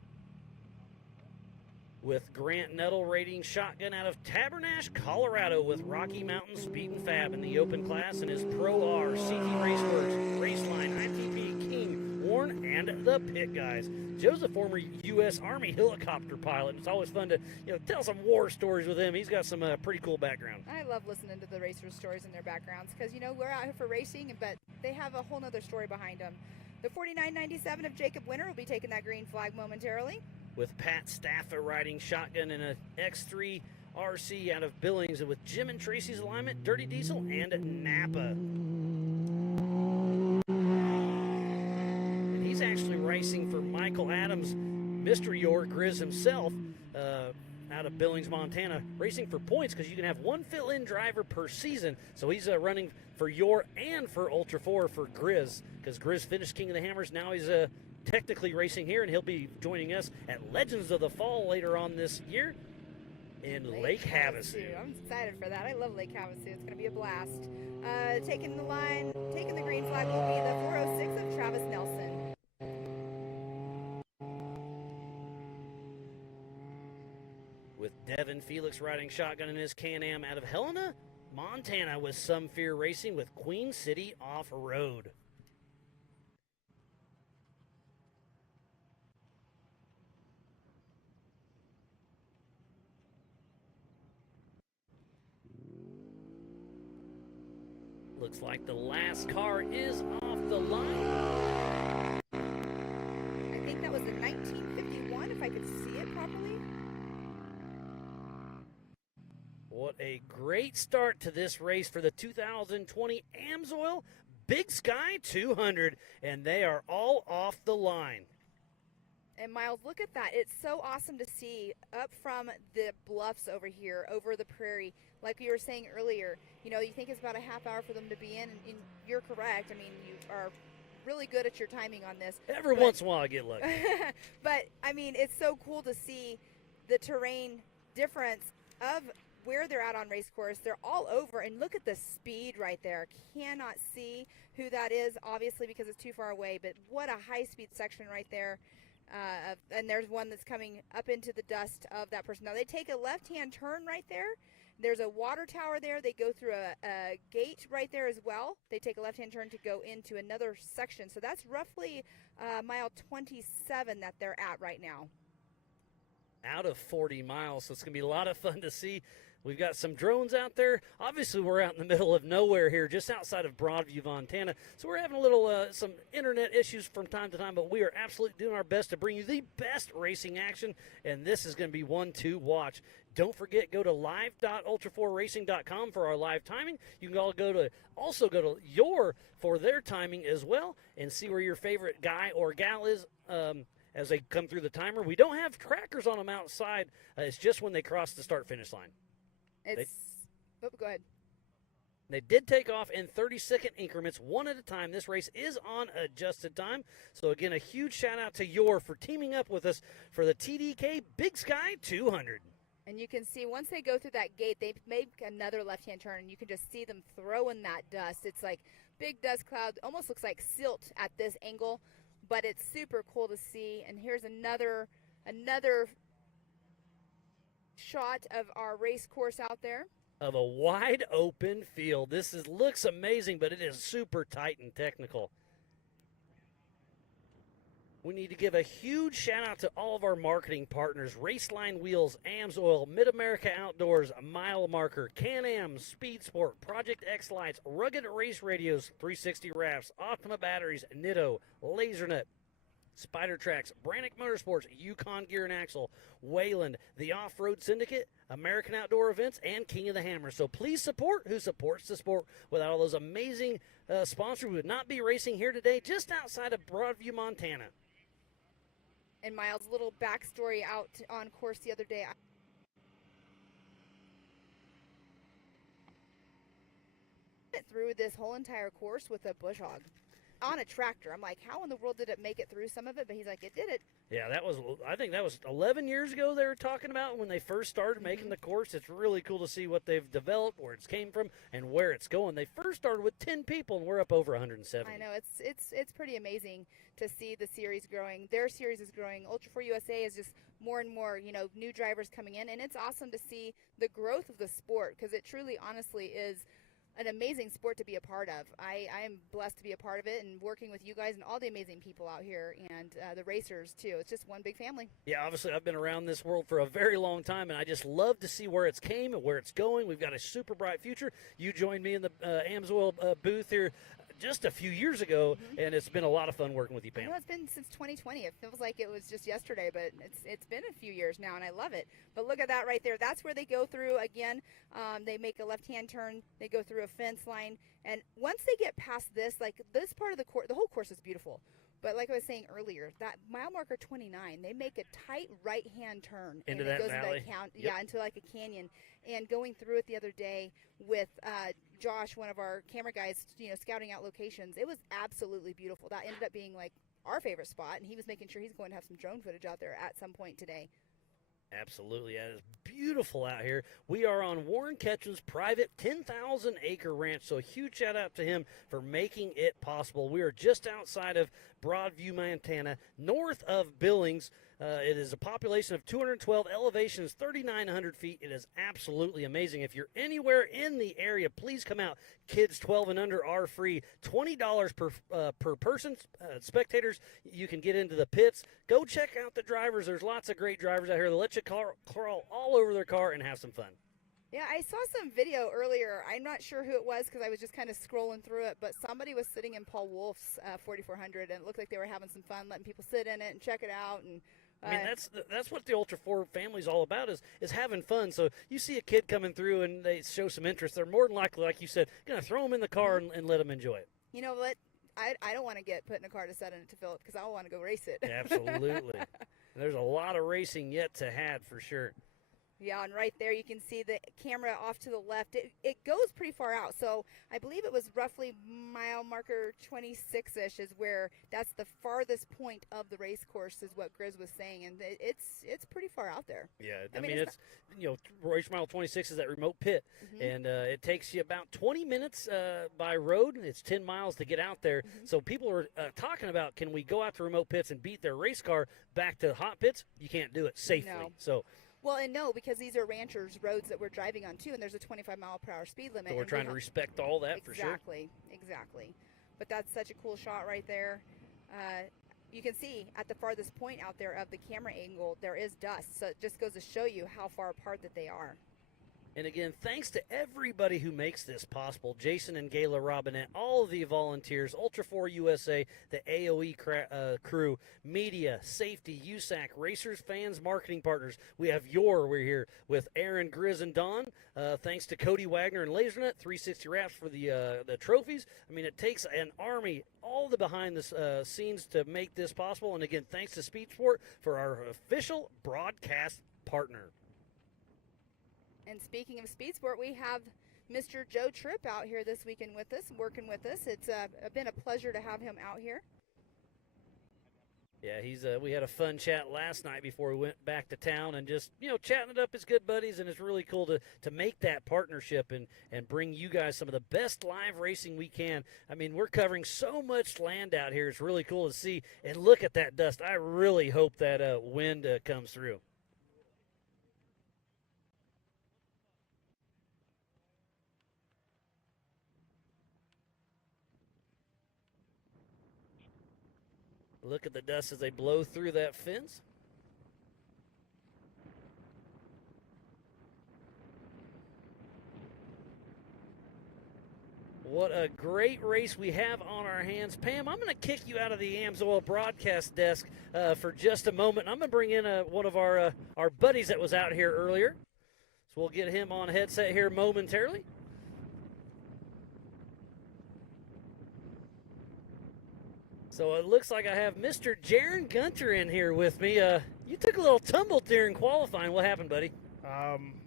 With Grant Nettle rating shotgun out of Tabernash, Colorado with Rocky Mountain Speed and Fab in the open class, and his Pro R, CT Raceworks, Raceline, ITP, King, Warren, and the Pit Guys. Joe's a former U.S. Army helicopter pilot. It's always fun to tell some war stories with him. He's got some pretty cool background. I love listening to the racers' stories and their backgrounds because, we're out here for racing, but they have a whole nother story behind them. The 4997 of Jacob Winter will be taking that green flag momentarily. With Pat Staffa riding shotgun in a X3 RC out of Billings, and with Jim and Tracy's alignment, Dirty Diesel, and Napa. And he's actually racing for Michael Adams, Mr. York Grizz himself, out of Billings, Montana, racing for points because you can have one fill-in driver per season. So he's running for York and for Ultra 4 for Grizz, because Grizz finished King of the Hammers. Now he's technically racing here, and he'll be joining us at Legends of the Fall later on this year in Lake Havasu. I'm excited for that. I love Lake Havasu. It's going to be a blast. Taking the green flag will be the 406 of Travis Nelson. With Devin Felix riding shotgun in his Can-Am out of Helena, Montana, with Some Fear Racing with Queen City Off-Road. Looks like the last car is off the line. I think that was the 1951, if I could see it properly. What a great start to this race for the 2020 Amsoil Big Sky 200, and they are all off the line. And Miles, look at that. It's so awesome to see up from the bluffs over here, over the prairie. Like you were saying earlier, you think it's about a half hour for them to be in, and you're correct. I mean, you are really good at your timing on this. Every once in a while I get lucky. But, I mean, it's so cool to see the terrain difference of where they're at on race course. They're all over, and look at the speed right there. Cannot see who that is, obviously, because it's too far away, but what a high-speed section right there. And there's one that's coming up into the dust of that person. Now, they take a left-hand turn right there. There's a water tower there. They go through a gate right there as well. They take a left-hand turn to go into another section. So that's roughly mile 27 that they're at right now. Out of 40 miles, so it's going to be a lot of fun to see. We've got some drones out there. Obviously, we're out in the middle of nowhere here, just outside of Broadview, Montana. So we're having a little some internet issues from time to time, but we are absolutely doing our best to bring you the best racing action, and this is going to be one to watch. Don't forget, go to live.ultra4racing.com for our live timing. You can also go to your for their timing as well, and see where your favorite guy or gal is as they come through the timer. We don't have trackers on them outside. It's just when they cross the start-finish line. Go ahead. They did take off in 30-second increments, one at a time. This race is on adjusted time. So, again, a huge shout-out to Yor for teaming up with us for the TDK Big Sky 200. And you can see once they go through that gate, they make another left-hand turn, and you can just see them throwing that dust. It's like big dust cloud. Almost looks like silt at this angle, but it's super cool to see. And here's another shot of our race course out there. Of a wide open field. This looks amazing, but it is super tight and technical. We need to give a huge shout out to all of our marketing partners: Raceline Wheels, Amsoil, Mid-America Outdoors, Mile Marker, Can-Am, Speed Sport, Project X Lights, Rugged Race Radios, 360 Wraps, Optima Batteries, Nitto, LaserNut, Spider Tracks, Brannick Motorsports, Yukon Gear and Axle, Wayland, the Off-Road Syndicate, American Outdoor Events, and King of the Hammer. So please support who supports the sport. Without all those amazing sponsors, we would not be racing here today just outside of Broadview, Montana. And Miles, little backstory out on course the other day. I went through this whole entire course with a bush hog on a tractor. I'm like, how in the world did it make it through some of it? But he's like, it did it. Yeah, I think that was 11 years ago they were talking about when they first started making the course. It's really cool to see what they've developed, where it's came from, and where it's going. They first started with 10 people, and we're up over 170. I know, it's pretty amazing to see the series growing. Their series is growing. Ultra4USA is just more and more, new drivers coming in, and it's awesome to see the growth of the sport, because it truly, honestly, is an amazing sport to be a part of. I am blessed to be a part of it and working with you guys and all the amazing people out here, and the racers too. It's just one big family. Yeah, obviously I've been around this world for a very long time, and I just love to see where it's came and where it's going. We've got a super bright future. You joined me in the Amsoil booth here just a few years ago, and it's been a lot of fun working with you, Pam. I know it's been since 2020. It feels like it was just yesterday, but it's been a few years now, and I love it. But look at that right there. That's where they go through again. They make a left-hand turn. They go through a fence line, and once they get past this, like this part of the course, the whole course is beautiful. But like I was saying earlier, that mile marker 29, they make a tight right-hand turn. Into and that it goes valley. Yeah, into like a canyon. And going through it the other day with Josh, one of our camera guys, scouting out locations, it was absolutely beautiful. That ended up being like our favorite spot, and he was making sure he's going to have some drone footage out there at some point today. Absolutely. It is beautiful out here. We are on Warren Ketchum's private 10,000-acre ranch, so a huge shout-out to him for making it possible. We are just outside of Broadview, Montana, north of Billings. It is a population of 212. Elevation is 3,900 feet. It is absolutely amazing. If you're anywhere in the area, please come out. Kids 12 and under are free. $20 per person. Spectators, you can get into the pits. Go check out the drivers. There's lots of great drivers out here. They'll let you crawl all over their car and have some fun. Yeah, I saw some video earlier. I'm not sure who it was because I was just kind of scrolling through it, but somebody was sitting in Paul Wolf's 4400, and it looked like they were having some fun, letting people sit in it and check it out. And I mean, that's what the Ultra 4 family's all about, is having fun. So you see a kid coming through and they show some interest, they're more than likely, like you said, going to throw them in the car and let them enjoy it. You know what? I don't want to get put in a car to set in it to fill it because I want to go race it. Absolutely. There's a lot of racing yet to have for sure. Yeah, and right there you can see the camera off to the left. It goes pretty far out. So I believe it was roughly mile marker 26-ish is where that's the farthest point of the race course is what Grizz was saying. And it's pretty far out there. Yeah, I mean it's race mile 26 is that remote pit. And it takes you about 20 minutes by road. It's 10 miles to get out there. So people are talking about, can we go out to remote pits and beat their race car back to hot pits? You can't do it safely. No. So. Well, and no, because these are ranchers' roads that we're driving on, too, and there's a 25-mile-per-hour speed limit. So we're trying to respect all that for sure. Exactly. But that's such a cool shot right there. You can see at the farthest point out there of the camera angle, there is dust. So it just goes to show you how far apart that they are. And again, thanks to everybody who makes this possible. Jason and Gayla Robinette, all of the volunteers, Ultra4USA, the AOE crew, media, safety, USAC, racers, fans, marketing partners. We're here with Aaron, Grizz, and Don. Thanks to Cody Wagner and LaserNet, 360 Wraps for the trophies. I mean, it takes an army, all the behind the scenes to make this possible. And again, thanks to Speed Sport for our official broadcast partner. And speaking of Speed Sport, we have Mr. Joe Tripp out here this weekend with us, working with us. It's been a pleasure to have him out here. Yeah, we had a fun chat last night before we went back to town and just, chatting it up as good buddies, and it's really cool to make that partnership and bring you guys some of the best live racing we can. I mean, we're covering so much land out here. It's really cool to see, and look at that dust. I really hope that wind comes through. Look at the dust as they blow through that fence. What a great race we have on our hands. Pam, I'm going to kick you out of the Amsoil broadcast desk for just a moment. I'm going to bring in one of our buddies that was out here earlier. So we'll get him on headset here momentarily. So it looks like I have Mr. Jaron Gunter in here with me. You took a little tumble during qualifying. What happened, buddy?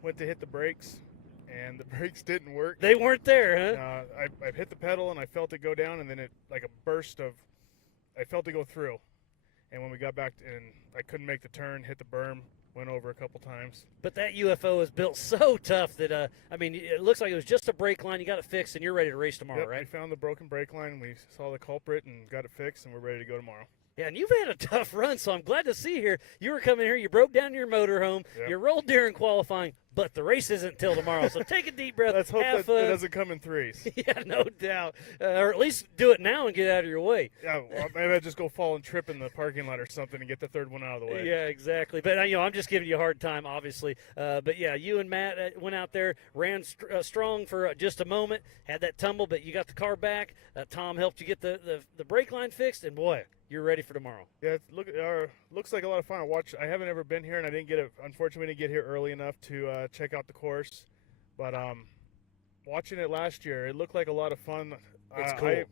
Went to hit the brakes, and the brakes didn't work. They weren't there, huh? I hit the pedal, and I felt it go down, and then it, like a burst of, I felt it go through. And when we got back, and I couldn't make the turn, hit the berm, went over a couple times. But that UFO is built so tough that, it looks like it was just a brake line. You got it fixed, and you're ready to race tomorrow, Yep, right? we found the broken brake line, we saw the culprit, and got it fixed, and we're ready to go tomorrow. Yeah, and you've had a tough run, so I'm glad to see here. You were coming here, you broke down your motorhome, Yep. you rolled during qualifying, but the race isn't until tomorrow. So take a deep breath. Let's hope have that it fun. doesn't come in threes. Yeah, no doubt. Or at least do it now and get out of your way. Yeah, well, maybe I just go fall and trip in the parking lot or something and get the third one out of the way. Yeah, exactly. But, I'm just giving you a hard time, obviously. But, yeah, you and Matt went out there, ran strong for just a moment, had that tumble, but you got the car back. Tom helped you get the brake line fixed, and, boy, you're ready for tomorrow. Yeah, looks like a lot of fun. I haven't ever been here, and I didn't get unfortunately, didn't get here early enough to check out the course. But watching it last year, it looked like a lot of fun. It's cool.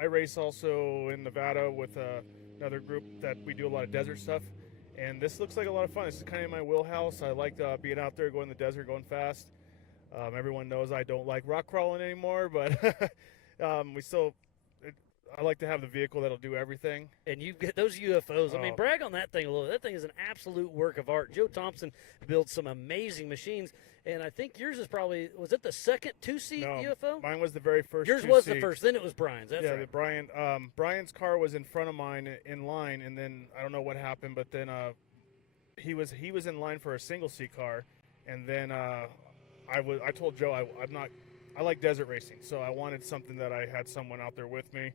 I race also in Nevada with another group that we do a lot of desert stuff, and this looks like a lot of fun. This is kind of my wheelhouse. I like being out there, going in the desert, going fast. Everyone knows I don't like rock crawling anymore, but I like to have the vehicle that'll do everything. And you get those UFOs. Brag on that thing a little. That thing is an absolute work of art. Joe Thompson builds some amazing machines, and I think yours is probably, was it the second two-seat UFO? Mine was the very first. Yours was the first, then it was Brian's. That's right. Brian's car was in front of mine in line, and then I don't know what happened, but then he was in line for a single-seat car, and then I told Joe I like desert racing, so I wanted something that I had someone out there with me.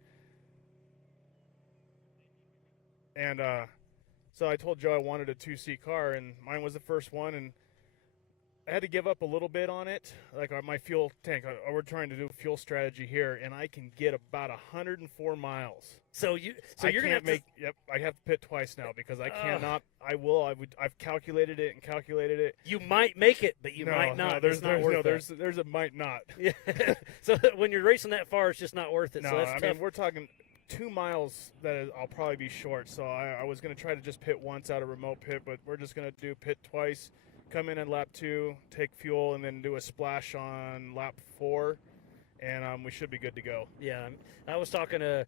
And so I told Joe I wanted a two-seat car, and mine was the first one, and I had to give up a little bit on it, like my fuel tank. We're trying to do a fuel strategy here, and I can get about 104 miles. So you're gonna have to Yep, I have to pit twice now because I cannot. I've calculated it and calculated it. You might make it, but you might not. No, there's a might not. Yeah. So when you're racing that far, it's just not worth it. No, so that's tough. we're talking 2 miles I'll probably be short. So I was going to try to just pit once out of remote pit, but we're just going to do pit twice, come in lap 2, take fuel, and then do a splash on lap 4, and we should be good to go. Yeah, I was talking to,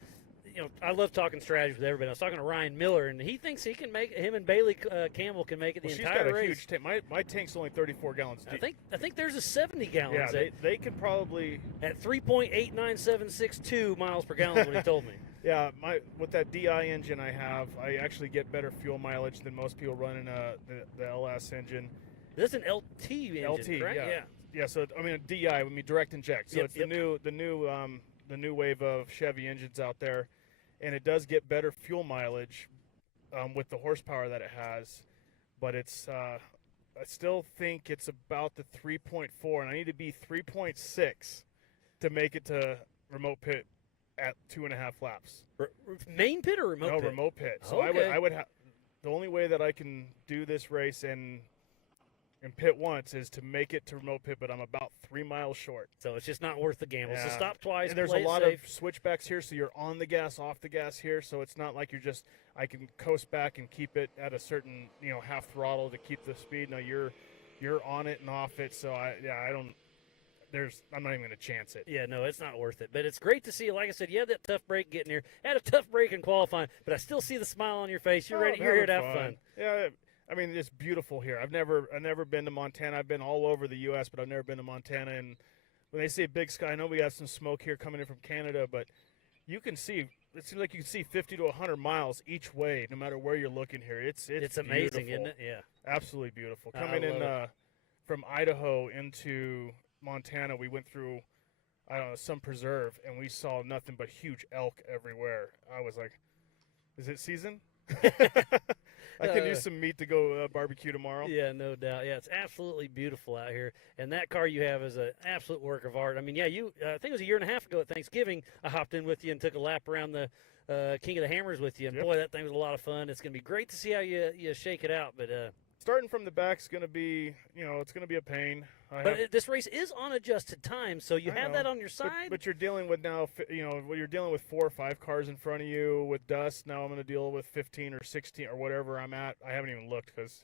I love talking strategy with everybody. I was talking to Ryan Miller, and he thinks he can make, him and Bailey Campbell can make it the entire race. She's got a huge tank. My tank's only 34 gallons deep. I think there's a 70 gallons. Yeah, they could probably at 3.89762 miles per gallon. What he told me. Yeah, with that DI engine I have, I actually get better fuel mileage than most people running the LS engine. This is an LT engine, LT, correct? yeah. Yeah, so DI, direct inject. So it's the new wave of Chevy engines out there, and it does get better fuel mileage with the horsepower that it has, but it's I still think it's about the 3.4, and I need to be 3.6 to make it to remote pit at 2.5 laps. Main pit or remote pit? No, remote pit. So okay. I would have the only way that I can do this race and pit once is to make it to remote pit, but I'm about 3 miles short. So it's just not worth the gamble. Yeah. So stop twice. And there's a lot of switchbacks here, so you're on the gas, off the gas here. So it's not like I can coast back and keep it at a certain half throttle to keep the speed. No, you're on it and off it. So I'm not even going to chance it. Yeah, no, it's not worth it. But it's great to see you. Like I said, you had that tough break getting here. Had a tough break in qualifying, but I still see the smile on your face. You're ready. You're here to have fun. Yeah, it's beautiful here. I've never been to Montana. I've been all over the U.S., but I've never been to Montana. And when they say big sky, I know we got some smoke here coming in from Canada, but you can see. It seems like you can see 50 to 100 miles each way, no matter where you're looking here. It's amazing, beautiful. Isn't it? Yeah, absolutely beautiful. Coming in from Idaho into Montana, we went through some preserve, and we saw nothing but huge elk everywhere. I was like, is it season? I can use some meat to go barbecue tomorrow. Yeah, no doubt. Yeah, it's absolutely beautiful out here. And that car you have is an absolute work of art. I mean, yeah, I think it was a year and a half ago at Thanksgiving, I hopped in with you and took a lap around the King of the Hammers with you. And, boy, that thing was a lot of fun. It's going to be great to see how you shake it out. But starting from the back is going to be, it's going to be a pain. This race is on adjusted time, so you have that on your side. But you're dealing with now, you're dealing with 4 or 5 cars in front of you with dust. Now I'm going to deal with 15 or 16 or whatever I'm at. I haven't even looked because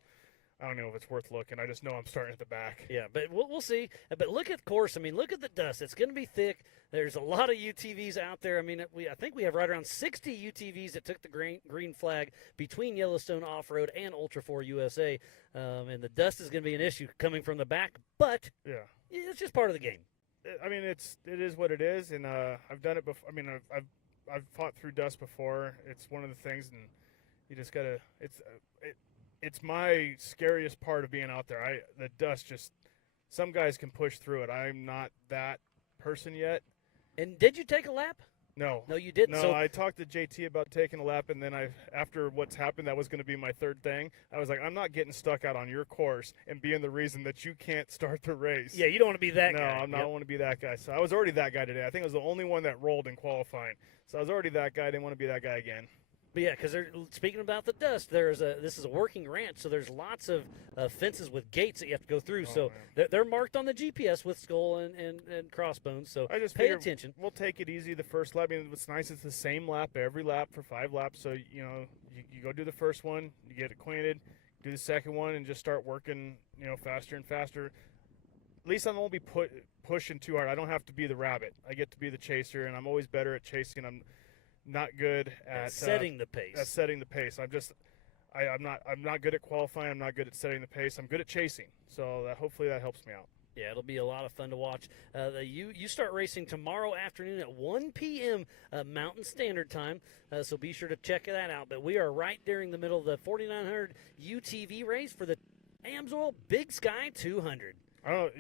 I don't know if it's worth looking. I just know I'm starting at the back. Yeah, but we'll see. But look at the course. I mean, look at the dust. It's going to be thick. There's a lot of UTVs out there. I mean, I think we have right around 60 UTVs that took the green flag between Yellowstone Off-Road and Ultra4USA. And the dust is going to be an issue coming from the back. But it's just part of the game. I mean, it is what it is, and I've done it before. I mean, I've fought through dust before. It's one of the things, and you just gotta. It's my scariest part of being out there. The dust just. Some guys can push through it. I'm not that person yet. And did you take a lap? No. No, you didn't. No, I talked to JT about taking a lap, and then after what's happened, that was going to be my third thing. I was like, I'm not getting stuck out on your course and being the reason that you can't start the race. Yeah, you don't want to be that guy. No, I'm not want to be that guy. So I was already that guy today. I think I was the only one that rolled in qualifying. So I was already that guy. I didn't want to be that guy again. But yeah, because speaking about the dust, this is a working ranch, so there's lots of fences with gates that you have to go through. So they're marked on the GPS with skull and crossbones. So I just pay attention. We'll take it easy the first lap. I mean, what's nice is the same lap every lap for 5 laps. So you go do the first one, you get acquainted, do the second one, and just start working faster and faster. At least I won't be pushing too hard. I don't have to be the rabbit. I get to be the chaser, and I'm always better at chasing. I'm not good at setting the pace. At setting the pace. I'm not good at qualifying. I'm not good at setting the pace. I'm good at chasing. So hopefully that helps me out. Yeah, it'll be a lot of fun to watch. You start racing tomorrow afternoon at 1 p.m. Mountain Standard Time, so be sure to check that out. But we are right during the middle of the 4900 UTV race for the Amsoil Big Sky 200. I don't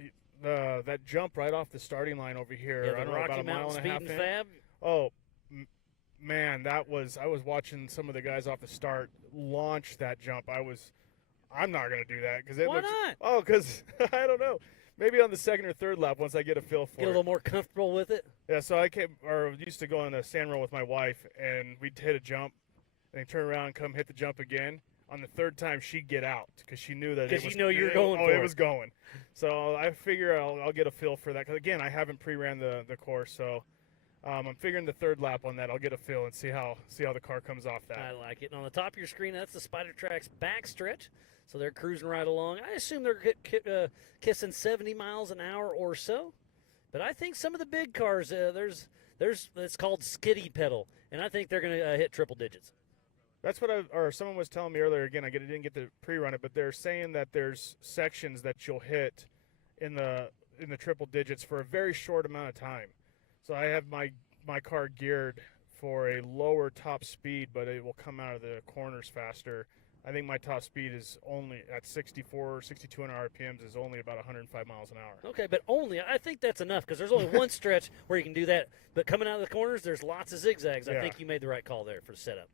know, that jump right off the starting line over here. Yeah, the I don't Rocky know, about a mile Mountain and a half Speed and Fab. Oh, man, I was watching some of the guys off the start launch that jump. I'm not going to do that because Why not? Oh, because I don't know. Maybe on the second or third lap once I get a feel for it. Get a little more comfortable with it. Yeah, so I used to go on a sand roll with my wife, and we'd hit a jump, and turn around and come hit the jump again. On the third time, she'd get out because she knew that you're going. It was going. So I figure I'll get a feel for that because again, I haven't pre-ran the course, so. I'm figuring the third lap on that. I'll get a feel and see how the car comes off that. I like it. And on the top of your screen, that's the Spider Track's backstretch. So they're cruising right along. I assume they're kissing 70 miles an hour or so. But I think some of the big cars, there's it's called skiddy pedal, and I think they're going to hit triple digits. That's what someone was telling me earlier. Again, I didn't get to pre-run it, but they're saying that there's sections that you'll hit in the triple digits for a very short amount of time. So I have my car geared for a lower top speed, but it will come out of the corners faster. I think my top speed is only at 6,200 RPMs is only about 105 miles an hour. Okay, but I think that's enough because there's only one stretch where you can do that. But coming out of the corners, there's lots of zigzags. I think you made the right call there for the setup.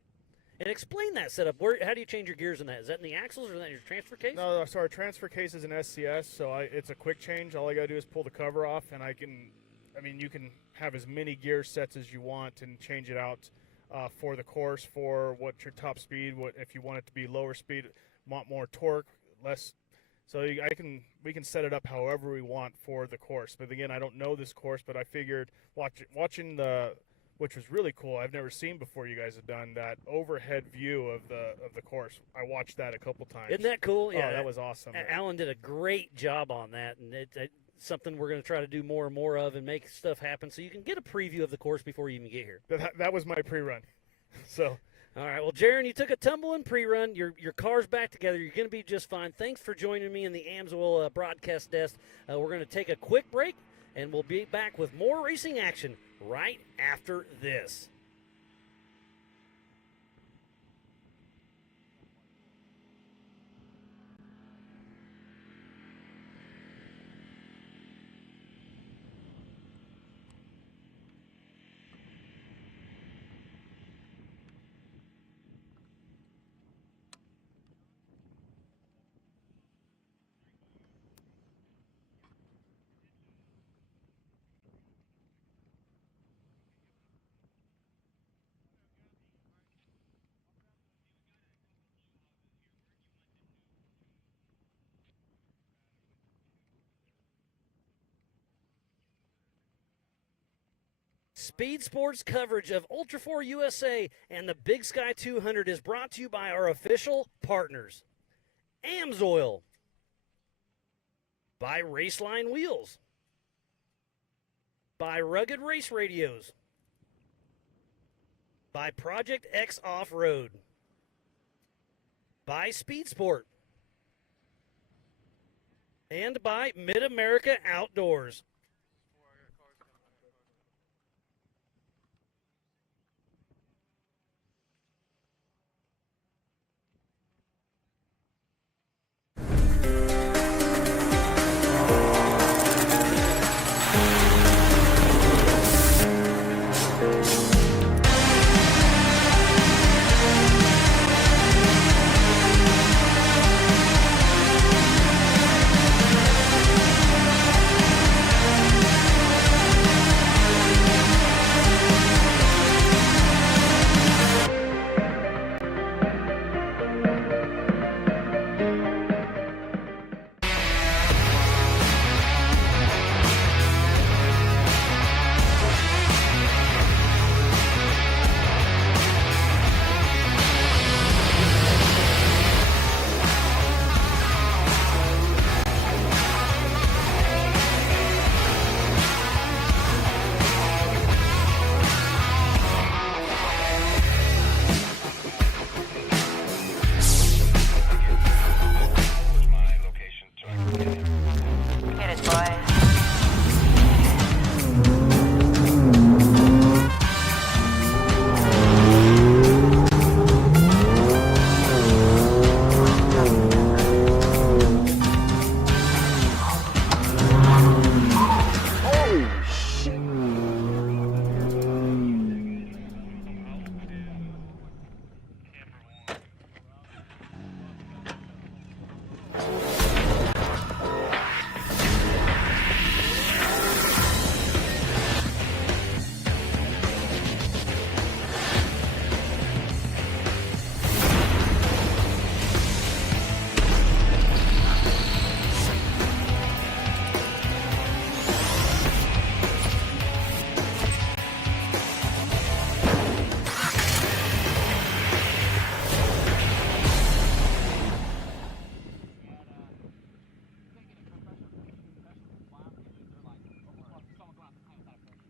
And explain that setup. How do you change your gears in that? Is that in the axles or is that in your transfer case? No, so our transfer case is an SCS, so it's a quick change. All I got to do is pull the cover off, and you can have as many gear sets as you want and change it out for the course, for what your top speed, what if you want it to be lower speed, want more torque, less. So we can set it up however we want for the course. But again, I don't know this course, but I figured watching which was really cool. I've never seen before. You guys have done that overhead view of the course. I watched that a couple times. Isn't that cool? Yeah, that was awesome. Alan did a great job on that, and it's something we're going to try to do more and more of and make stuff happen so you can get a preview of the course before you even get here. That was my pre-run. So. All right, well, Jaron, you took a tumble in pre-run. Your car's back together. You're going to be just fine. Thanks for joining me in the Amsoil broadcast desk. We're going to take a quick break, and we'll be back with more racing action right after this. Speed Sports coverage of Ultra4 USA and the Big Sky 200 is brought to you by our official partners. Amsoil, by Raceline Wheels, by Rugged Race Radios, by Project X Off-Road, by Speed Sport, and by Mid-America Outdoors.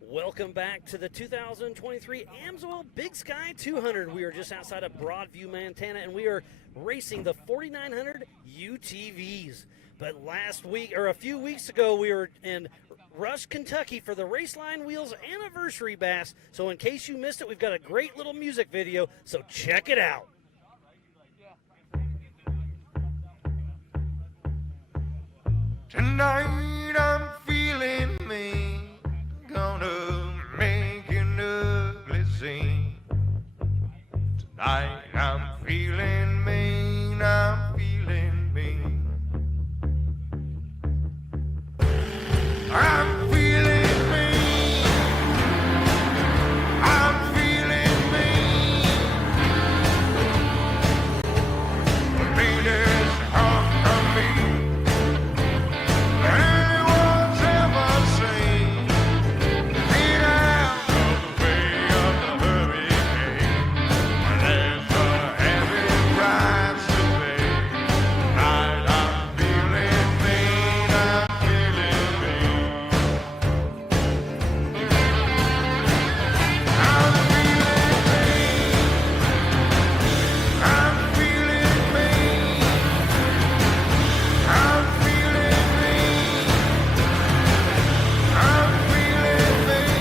Welcome back to the 2023 Amsoil Big Sky 200. We are just outside of Broadview, Montana, and we are racing the 4900 UTVs. But last week, or a few weeks ago, we were in Rush, Kentucky for the Raceline Wheels Anniversary Bash. So in case you missed it, we've got a great little music video, so check it out. Tonight I'm feeling me, gonna make an ugly scene. Tonight I'm feeling mean, I'm feeling mean. I'm feeling mean, I'm feeling mean. The meanest hunk of me anyone's ever seen. Beat out of the way of the hurricane. There's a heavy price to pay. Tonight I'm feeling mean, I'm feeling mean. I'm feeling mean, I'm feeling mean. I'm feeling mean, I'm feeling mean.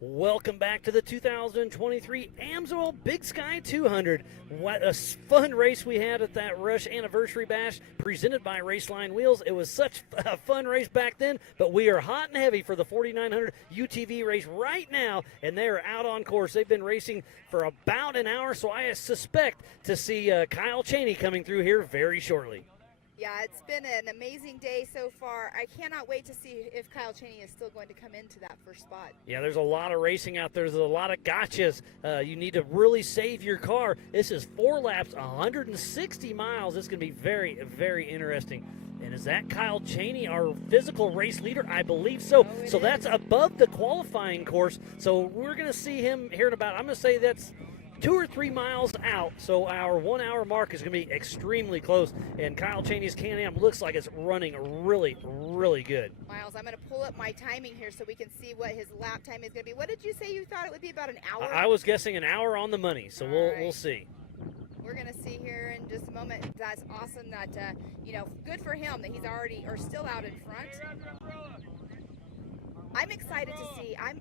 Welcome back to the 2023 Amsoil Big Sky 200. What a fun race we had at that Rush Anniversary Bash presented by Raceline Wheels. It was such a fun race back then, but we are hot and heavy for the 4900 UTV race right now, and they are out on course. They've been racing for about an hour, so I suspect to see Kyle Cheney coming through here very shortly. Yeah, it's been an amazing day so far. I cannot wait to see if Kyle Cheney is still going to come into that first spot. Yeah, there's a lot of racing out there. There's a lot of gotchas. You need to really save your car. This is 4 laps, 160 miles. It's going to be very, very interesting. And is that Kyle Cheney, our physical race leader? I believe so. Oh, So that's above the qualifying course. So we're going to see him here in about, I'm going to say that's 2 or 3 miles out. So our 1 hour mark is going to be extremely close. And Kyle Cheney's Can-Am looks like it's running really, really good. Miles, I'm going to pull up my timing here so we can see what his lap time is going to be. What did you say you thought it would be, about an hour? I was guessing an hour on the money. So All we'll right. see. We're going to see here in just a moment. That's awesome that, good for him that he's already or still out in front. I'm excited to see. I'm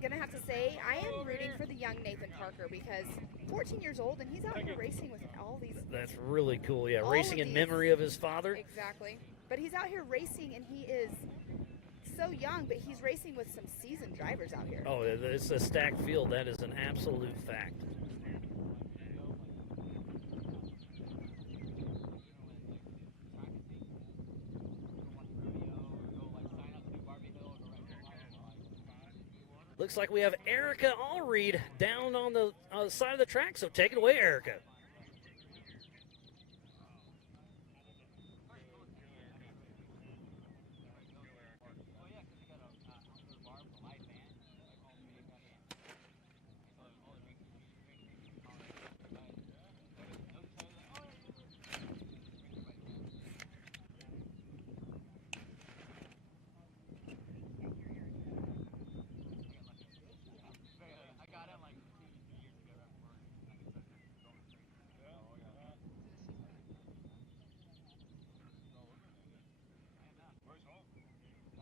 going to have to say I am rooting for the young Nathan Parker because 14 years old and he's out here racing with all these. That's really cool. Yeah, All racing of in these. memory of his father. Exactly. But he's out here racing and he is so young, but he's racing with some seasoned drivers out here. Oh, it's a stacked field. That is an absolute fact. Looks like we have Erica Allreed down on the side of the track, so take it away, Erica.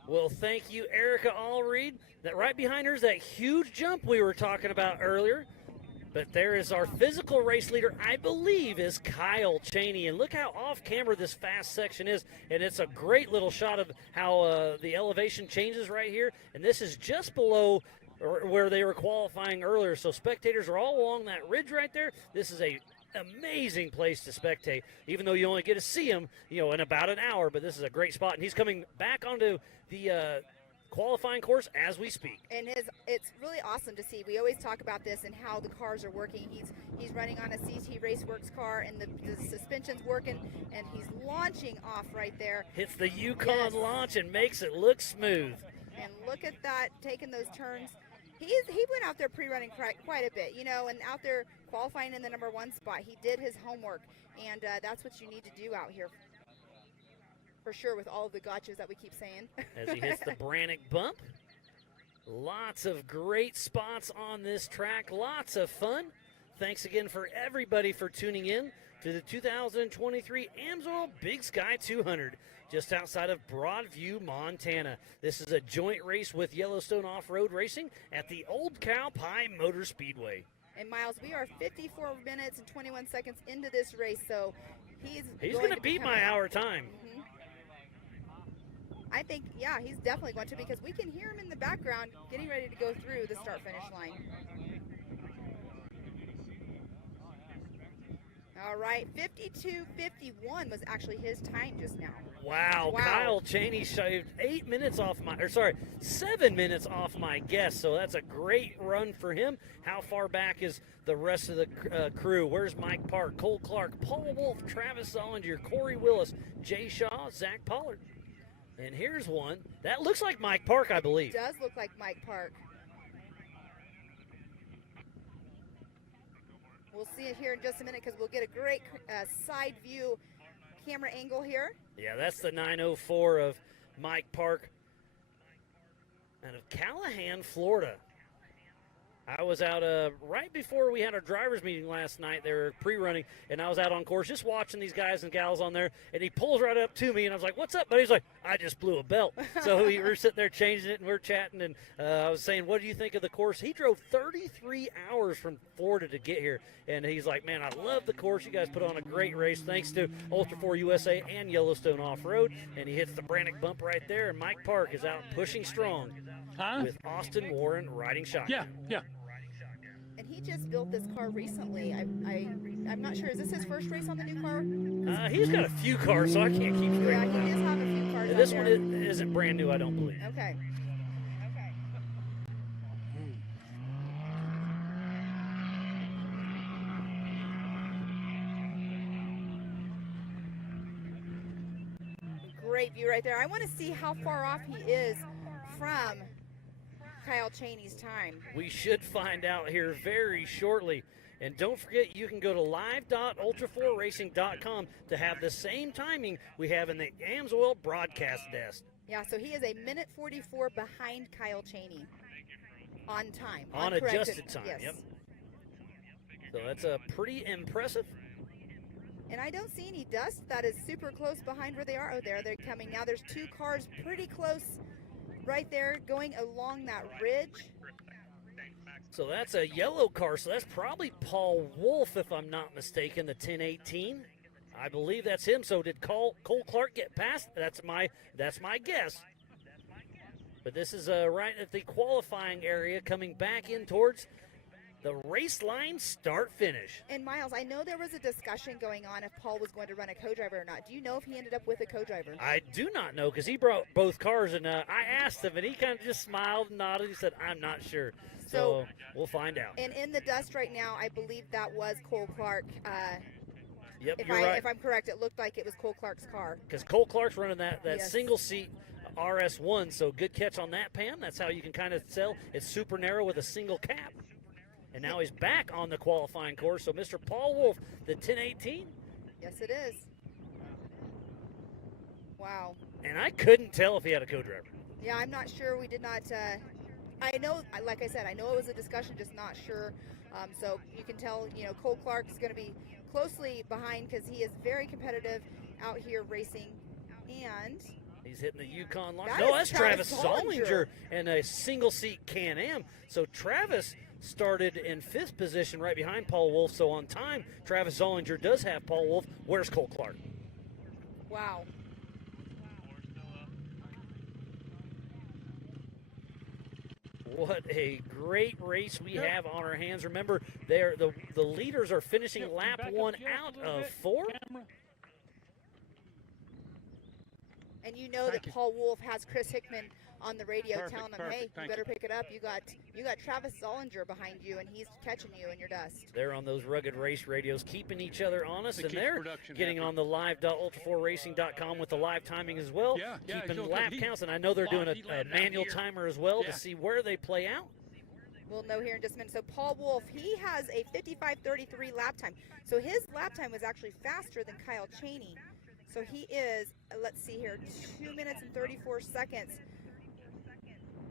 Well, thank you, Erica Allreed. That right behind her is that huge jump we were talking about earlier. But there is our physical race leader, I believe, is Kyle Cheney. And look how off-camera this fast section is. And it's a great little shot of how the elevation changes right here. And this is just below where they were qualifying earlier. So spectators are all along that ridge right there. This is a amazing place to spectate, even though you only get to see him, in about an hour. But this is a great spot, and he's coming back onto the qualifying course as we speak. And it's really awesome to see. We always talk about this and how the cars are working. He's running on a CT Raceworks car, and the suspension's working, and he's launching off right there. Hits the Yukon Yes. launch and makes it look smooth. And look at that, taking those turns. He went out there pre-running quite a bit, and out there qualifying in the number 1 spot. He did his homework, and that's what you need to do out here, for sure, with all of the gotchas that we keep saying. As he hits the Brannick bump. Lots of great spots on this track. Lots of fun. Thanks again for everybody for tuning in to the 2023 Amsoil Big Sky 200. Just outside of Broadview, Montana. This is a joint race with Yellowstone Off-Road Racing at the Old Cow Pie Motor Speedway. And Miles, we are 54 minutes and 21 seconds into this race, so he's going to beat my hour time. I think, yeah, he's definitely going to, because we can hear him in the background getting ready to go through the start-finish line. All right, 52:51 was actually his time just now. Wow, Wow. Kyle Cheney shaved 7 minutes off my guess, so that's a great run for him. How far back is the rest of the crew? Where's Mike Park, Cole Clark, Paul Wolf, Travis Zollinger, Corey Willis, Jay Shaw, Zach Pollard? And here's one. That looks like Mike Park, I believe. It does look like Mike Park. We'll see it here in just a minute because we'll get a great side view camera angle here. Yeah, that's the 904 of Mike Park out of Callahan, Florida. I was out right before we had our driver's meeting last night. They were pre-running, and I was out on course just watching these guys and gals on there, and he pulls right up to me, and I was like, what's up, buddy? He's like, I just blew a belt. So we were sitting there changing it, and we're chatting, and I was saying, what do you think of the course? He drove 33 hours from Florida to get here, and he's like, man, I love the course. You guys put on a great race. Thanks to Ultra4USA and Yellowstone Off-Road, and he hits the Brannick bump right there, and Mike Park is out pushing strong with Austin Warren riding shotgun. Yeah. And he just built this car recently. I'm not sure. Is this his first race on the new car? He's got a few cars, so I can't keep straight. Yeah, with he that. does have a few cars. This out one there. isn't brand new, I don't believe. Okay. Great view right there. I want to see how far off he is from Kyle Cheney's time. We should find out here very shortly. And don't forget, you can go to live.ultra4racing.com to have the same timing we have in the Amsoil broadcast desk. Yeah, so he is a minute 44 behind Kyle Cheney on time. On corrected- adjusted time, Yes. yep. So that's pretty impressive. And I don't see any dust that is super close behind where they are. Oh, there they're coming now. There's two cars pretty close right there going along that ridge. So that's a yellow car, so that's probably Paul Wolf, if I'm not mistaken, the 1018. I believe that's him. So did Cole Clark get past? That's my guess. But this is right at the qualifying area, coming back in towards the race line start-finish. And Miles, I know there was a discussion going on if Paul was going to run a co-driver or not. Do you know if he ended up with a co-driver? I do not know, because he brought both cars, and I asked him, and he kind of just smiled and nodded. He said, I'm not sure. So we'll find out. And in the dust right now, I believe that was Cole Clark. Yep, If you're right. I'm correct, it looked like it was Cole Clark's car. Because Cole Clark's running that Yes. single-seat RS1, so good catch on that, Pam. That's how you can kind of tell. It's super narrow with a single cap. And now he's back on the qualifying course. So Mr. Paul Wolf, the 1018. Yes, it is. Wow. And I couldn't tell if he had a co-driver. Yeah, I'm not sure. We did not. I know, like I said, I know it was a discussion, just not sure. So you can tell, Cole Clark is going to be closely behind because he is very competitive out here racing. And He's hitting the Yukon launch. That No, is that's Travis Travis Zollinger Zollinger. and a single-seat Can-Am. So Travis started in 5th position right behind Paul Wolf. So on time, Travis Zollinger does have Paul Wolf. Where's Cole Clark? wow. What a great race we have on our hands. Remember, the leaders are finishing lap 1 out of 4. And you know that Paul Wolf has Chris Hickman on the radio telling him, hey, you better pick it up. You got Travis Zollinger behind you, and he's catching you in your dust. They're on those rugged race radios, keeping each other honest, and they're getting on the live.ultra4racing.com with the live timing as well, keeping lap counts. And I know they're doing a manual timer as well to see where they play out. We'll know here in just a minute. So Paul Wolf, he has a 55:33 lap time. So his lap time was actually faster than Kyle Cheney. So he is, let's see here, 2 minutes and 34 seconds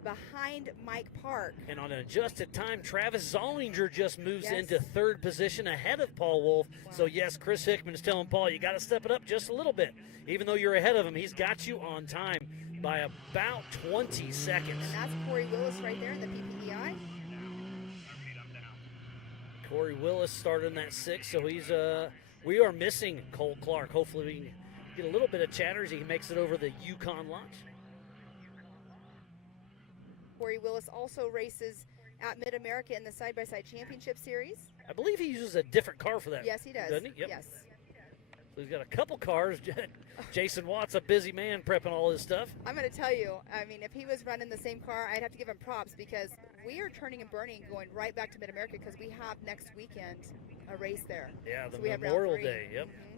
behind Mike Park. And on an adjusted time, Travis Zollinger just moves Yes. into 3rd position ahead of Paul Wolf. So yes, Chris Hickman is telling Paul, you got to step it up just a little bit. Even though you're ahead of him, he's got you on time by about 20 seconds. And that's Corey Willis right there in the PPEI. Corey Willis started in that 6th, so he's we are missing Cole Clark. Hopefully we can get a little bit of chatter as he makes it over the Yukon launch. Corey Willis also races at Mid-America in the Side-by-Side Championship Series. I believe he uses a different car for that. Yes, he does. Doesn't he? Yep. Yes. So he's got a couple cars. Jason Watt's a busy man prepping all his stuff. I'm going to tell you, I mean, if he was running the same car, I'd have to give him props because we are turning and burning going right back to Mid-America because we have next weekend a race there. Yeah, the So we have round Memorial 3. Day. Yep. Mhm.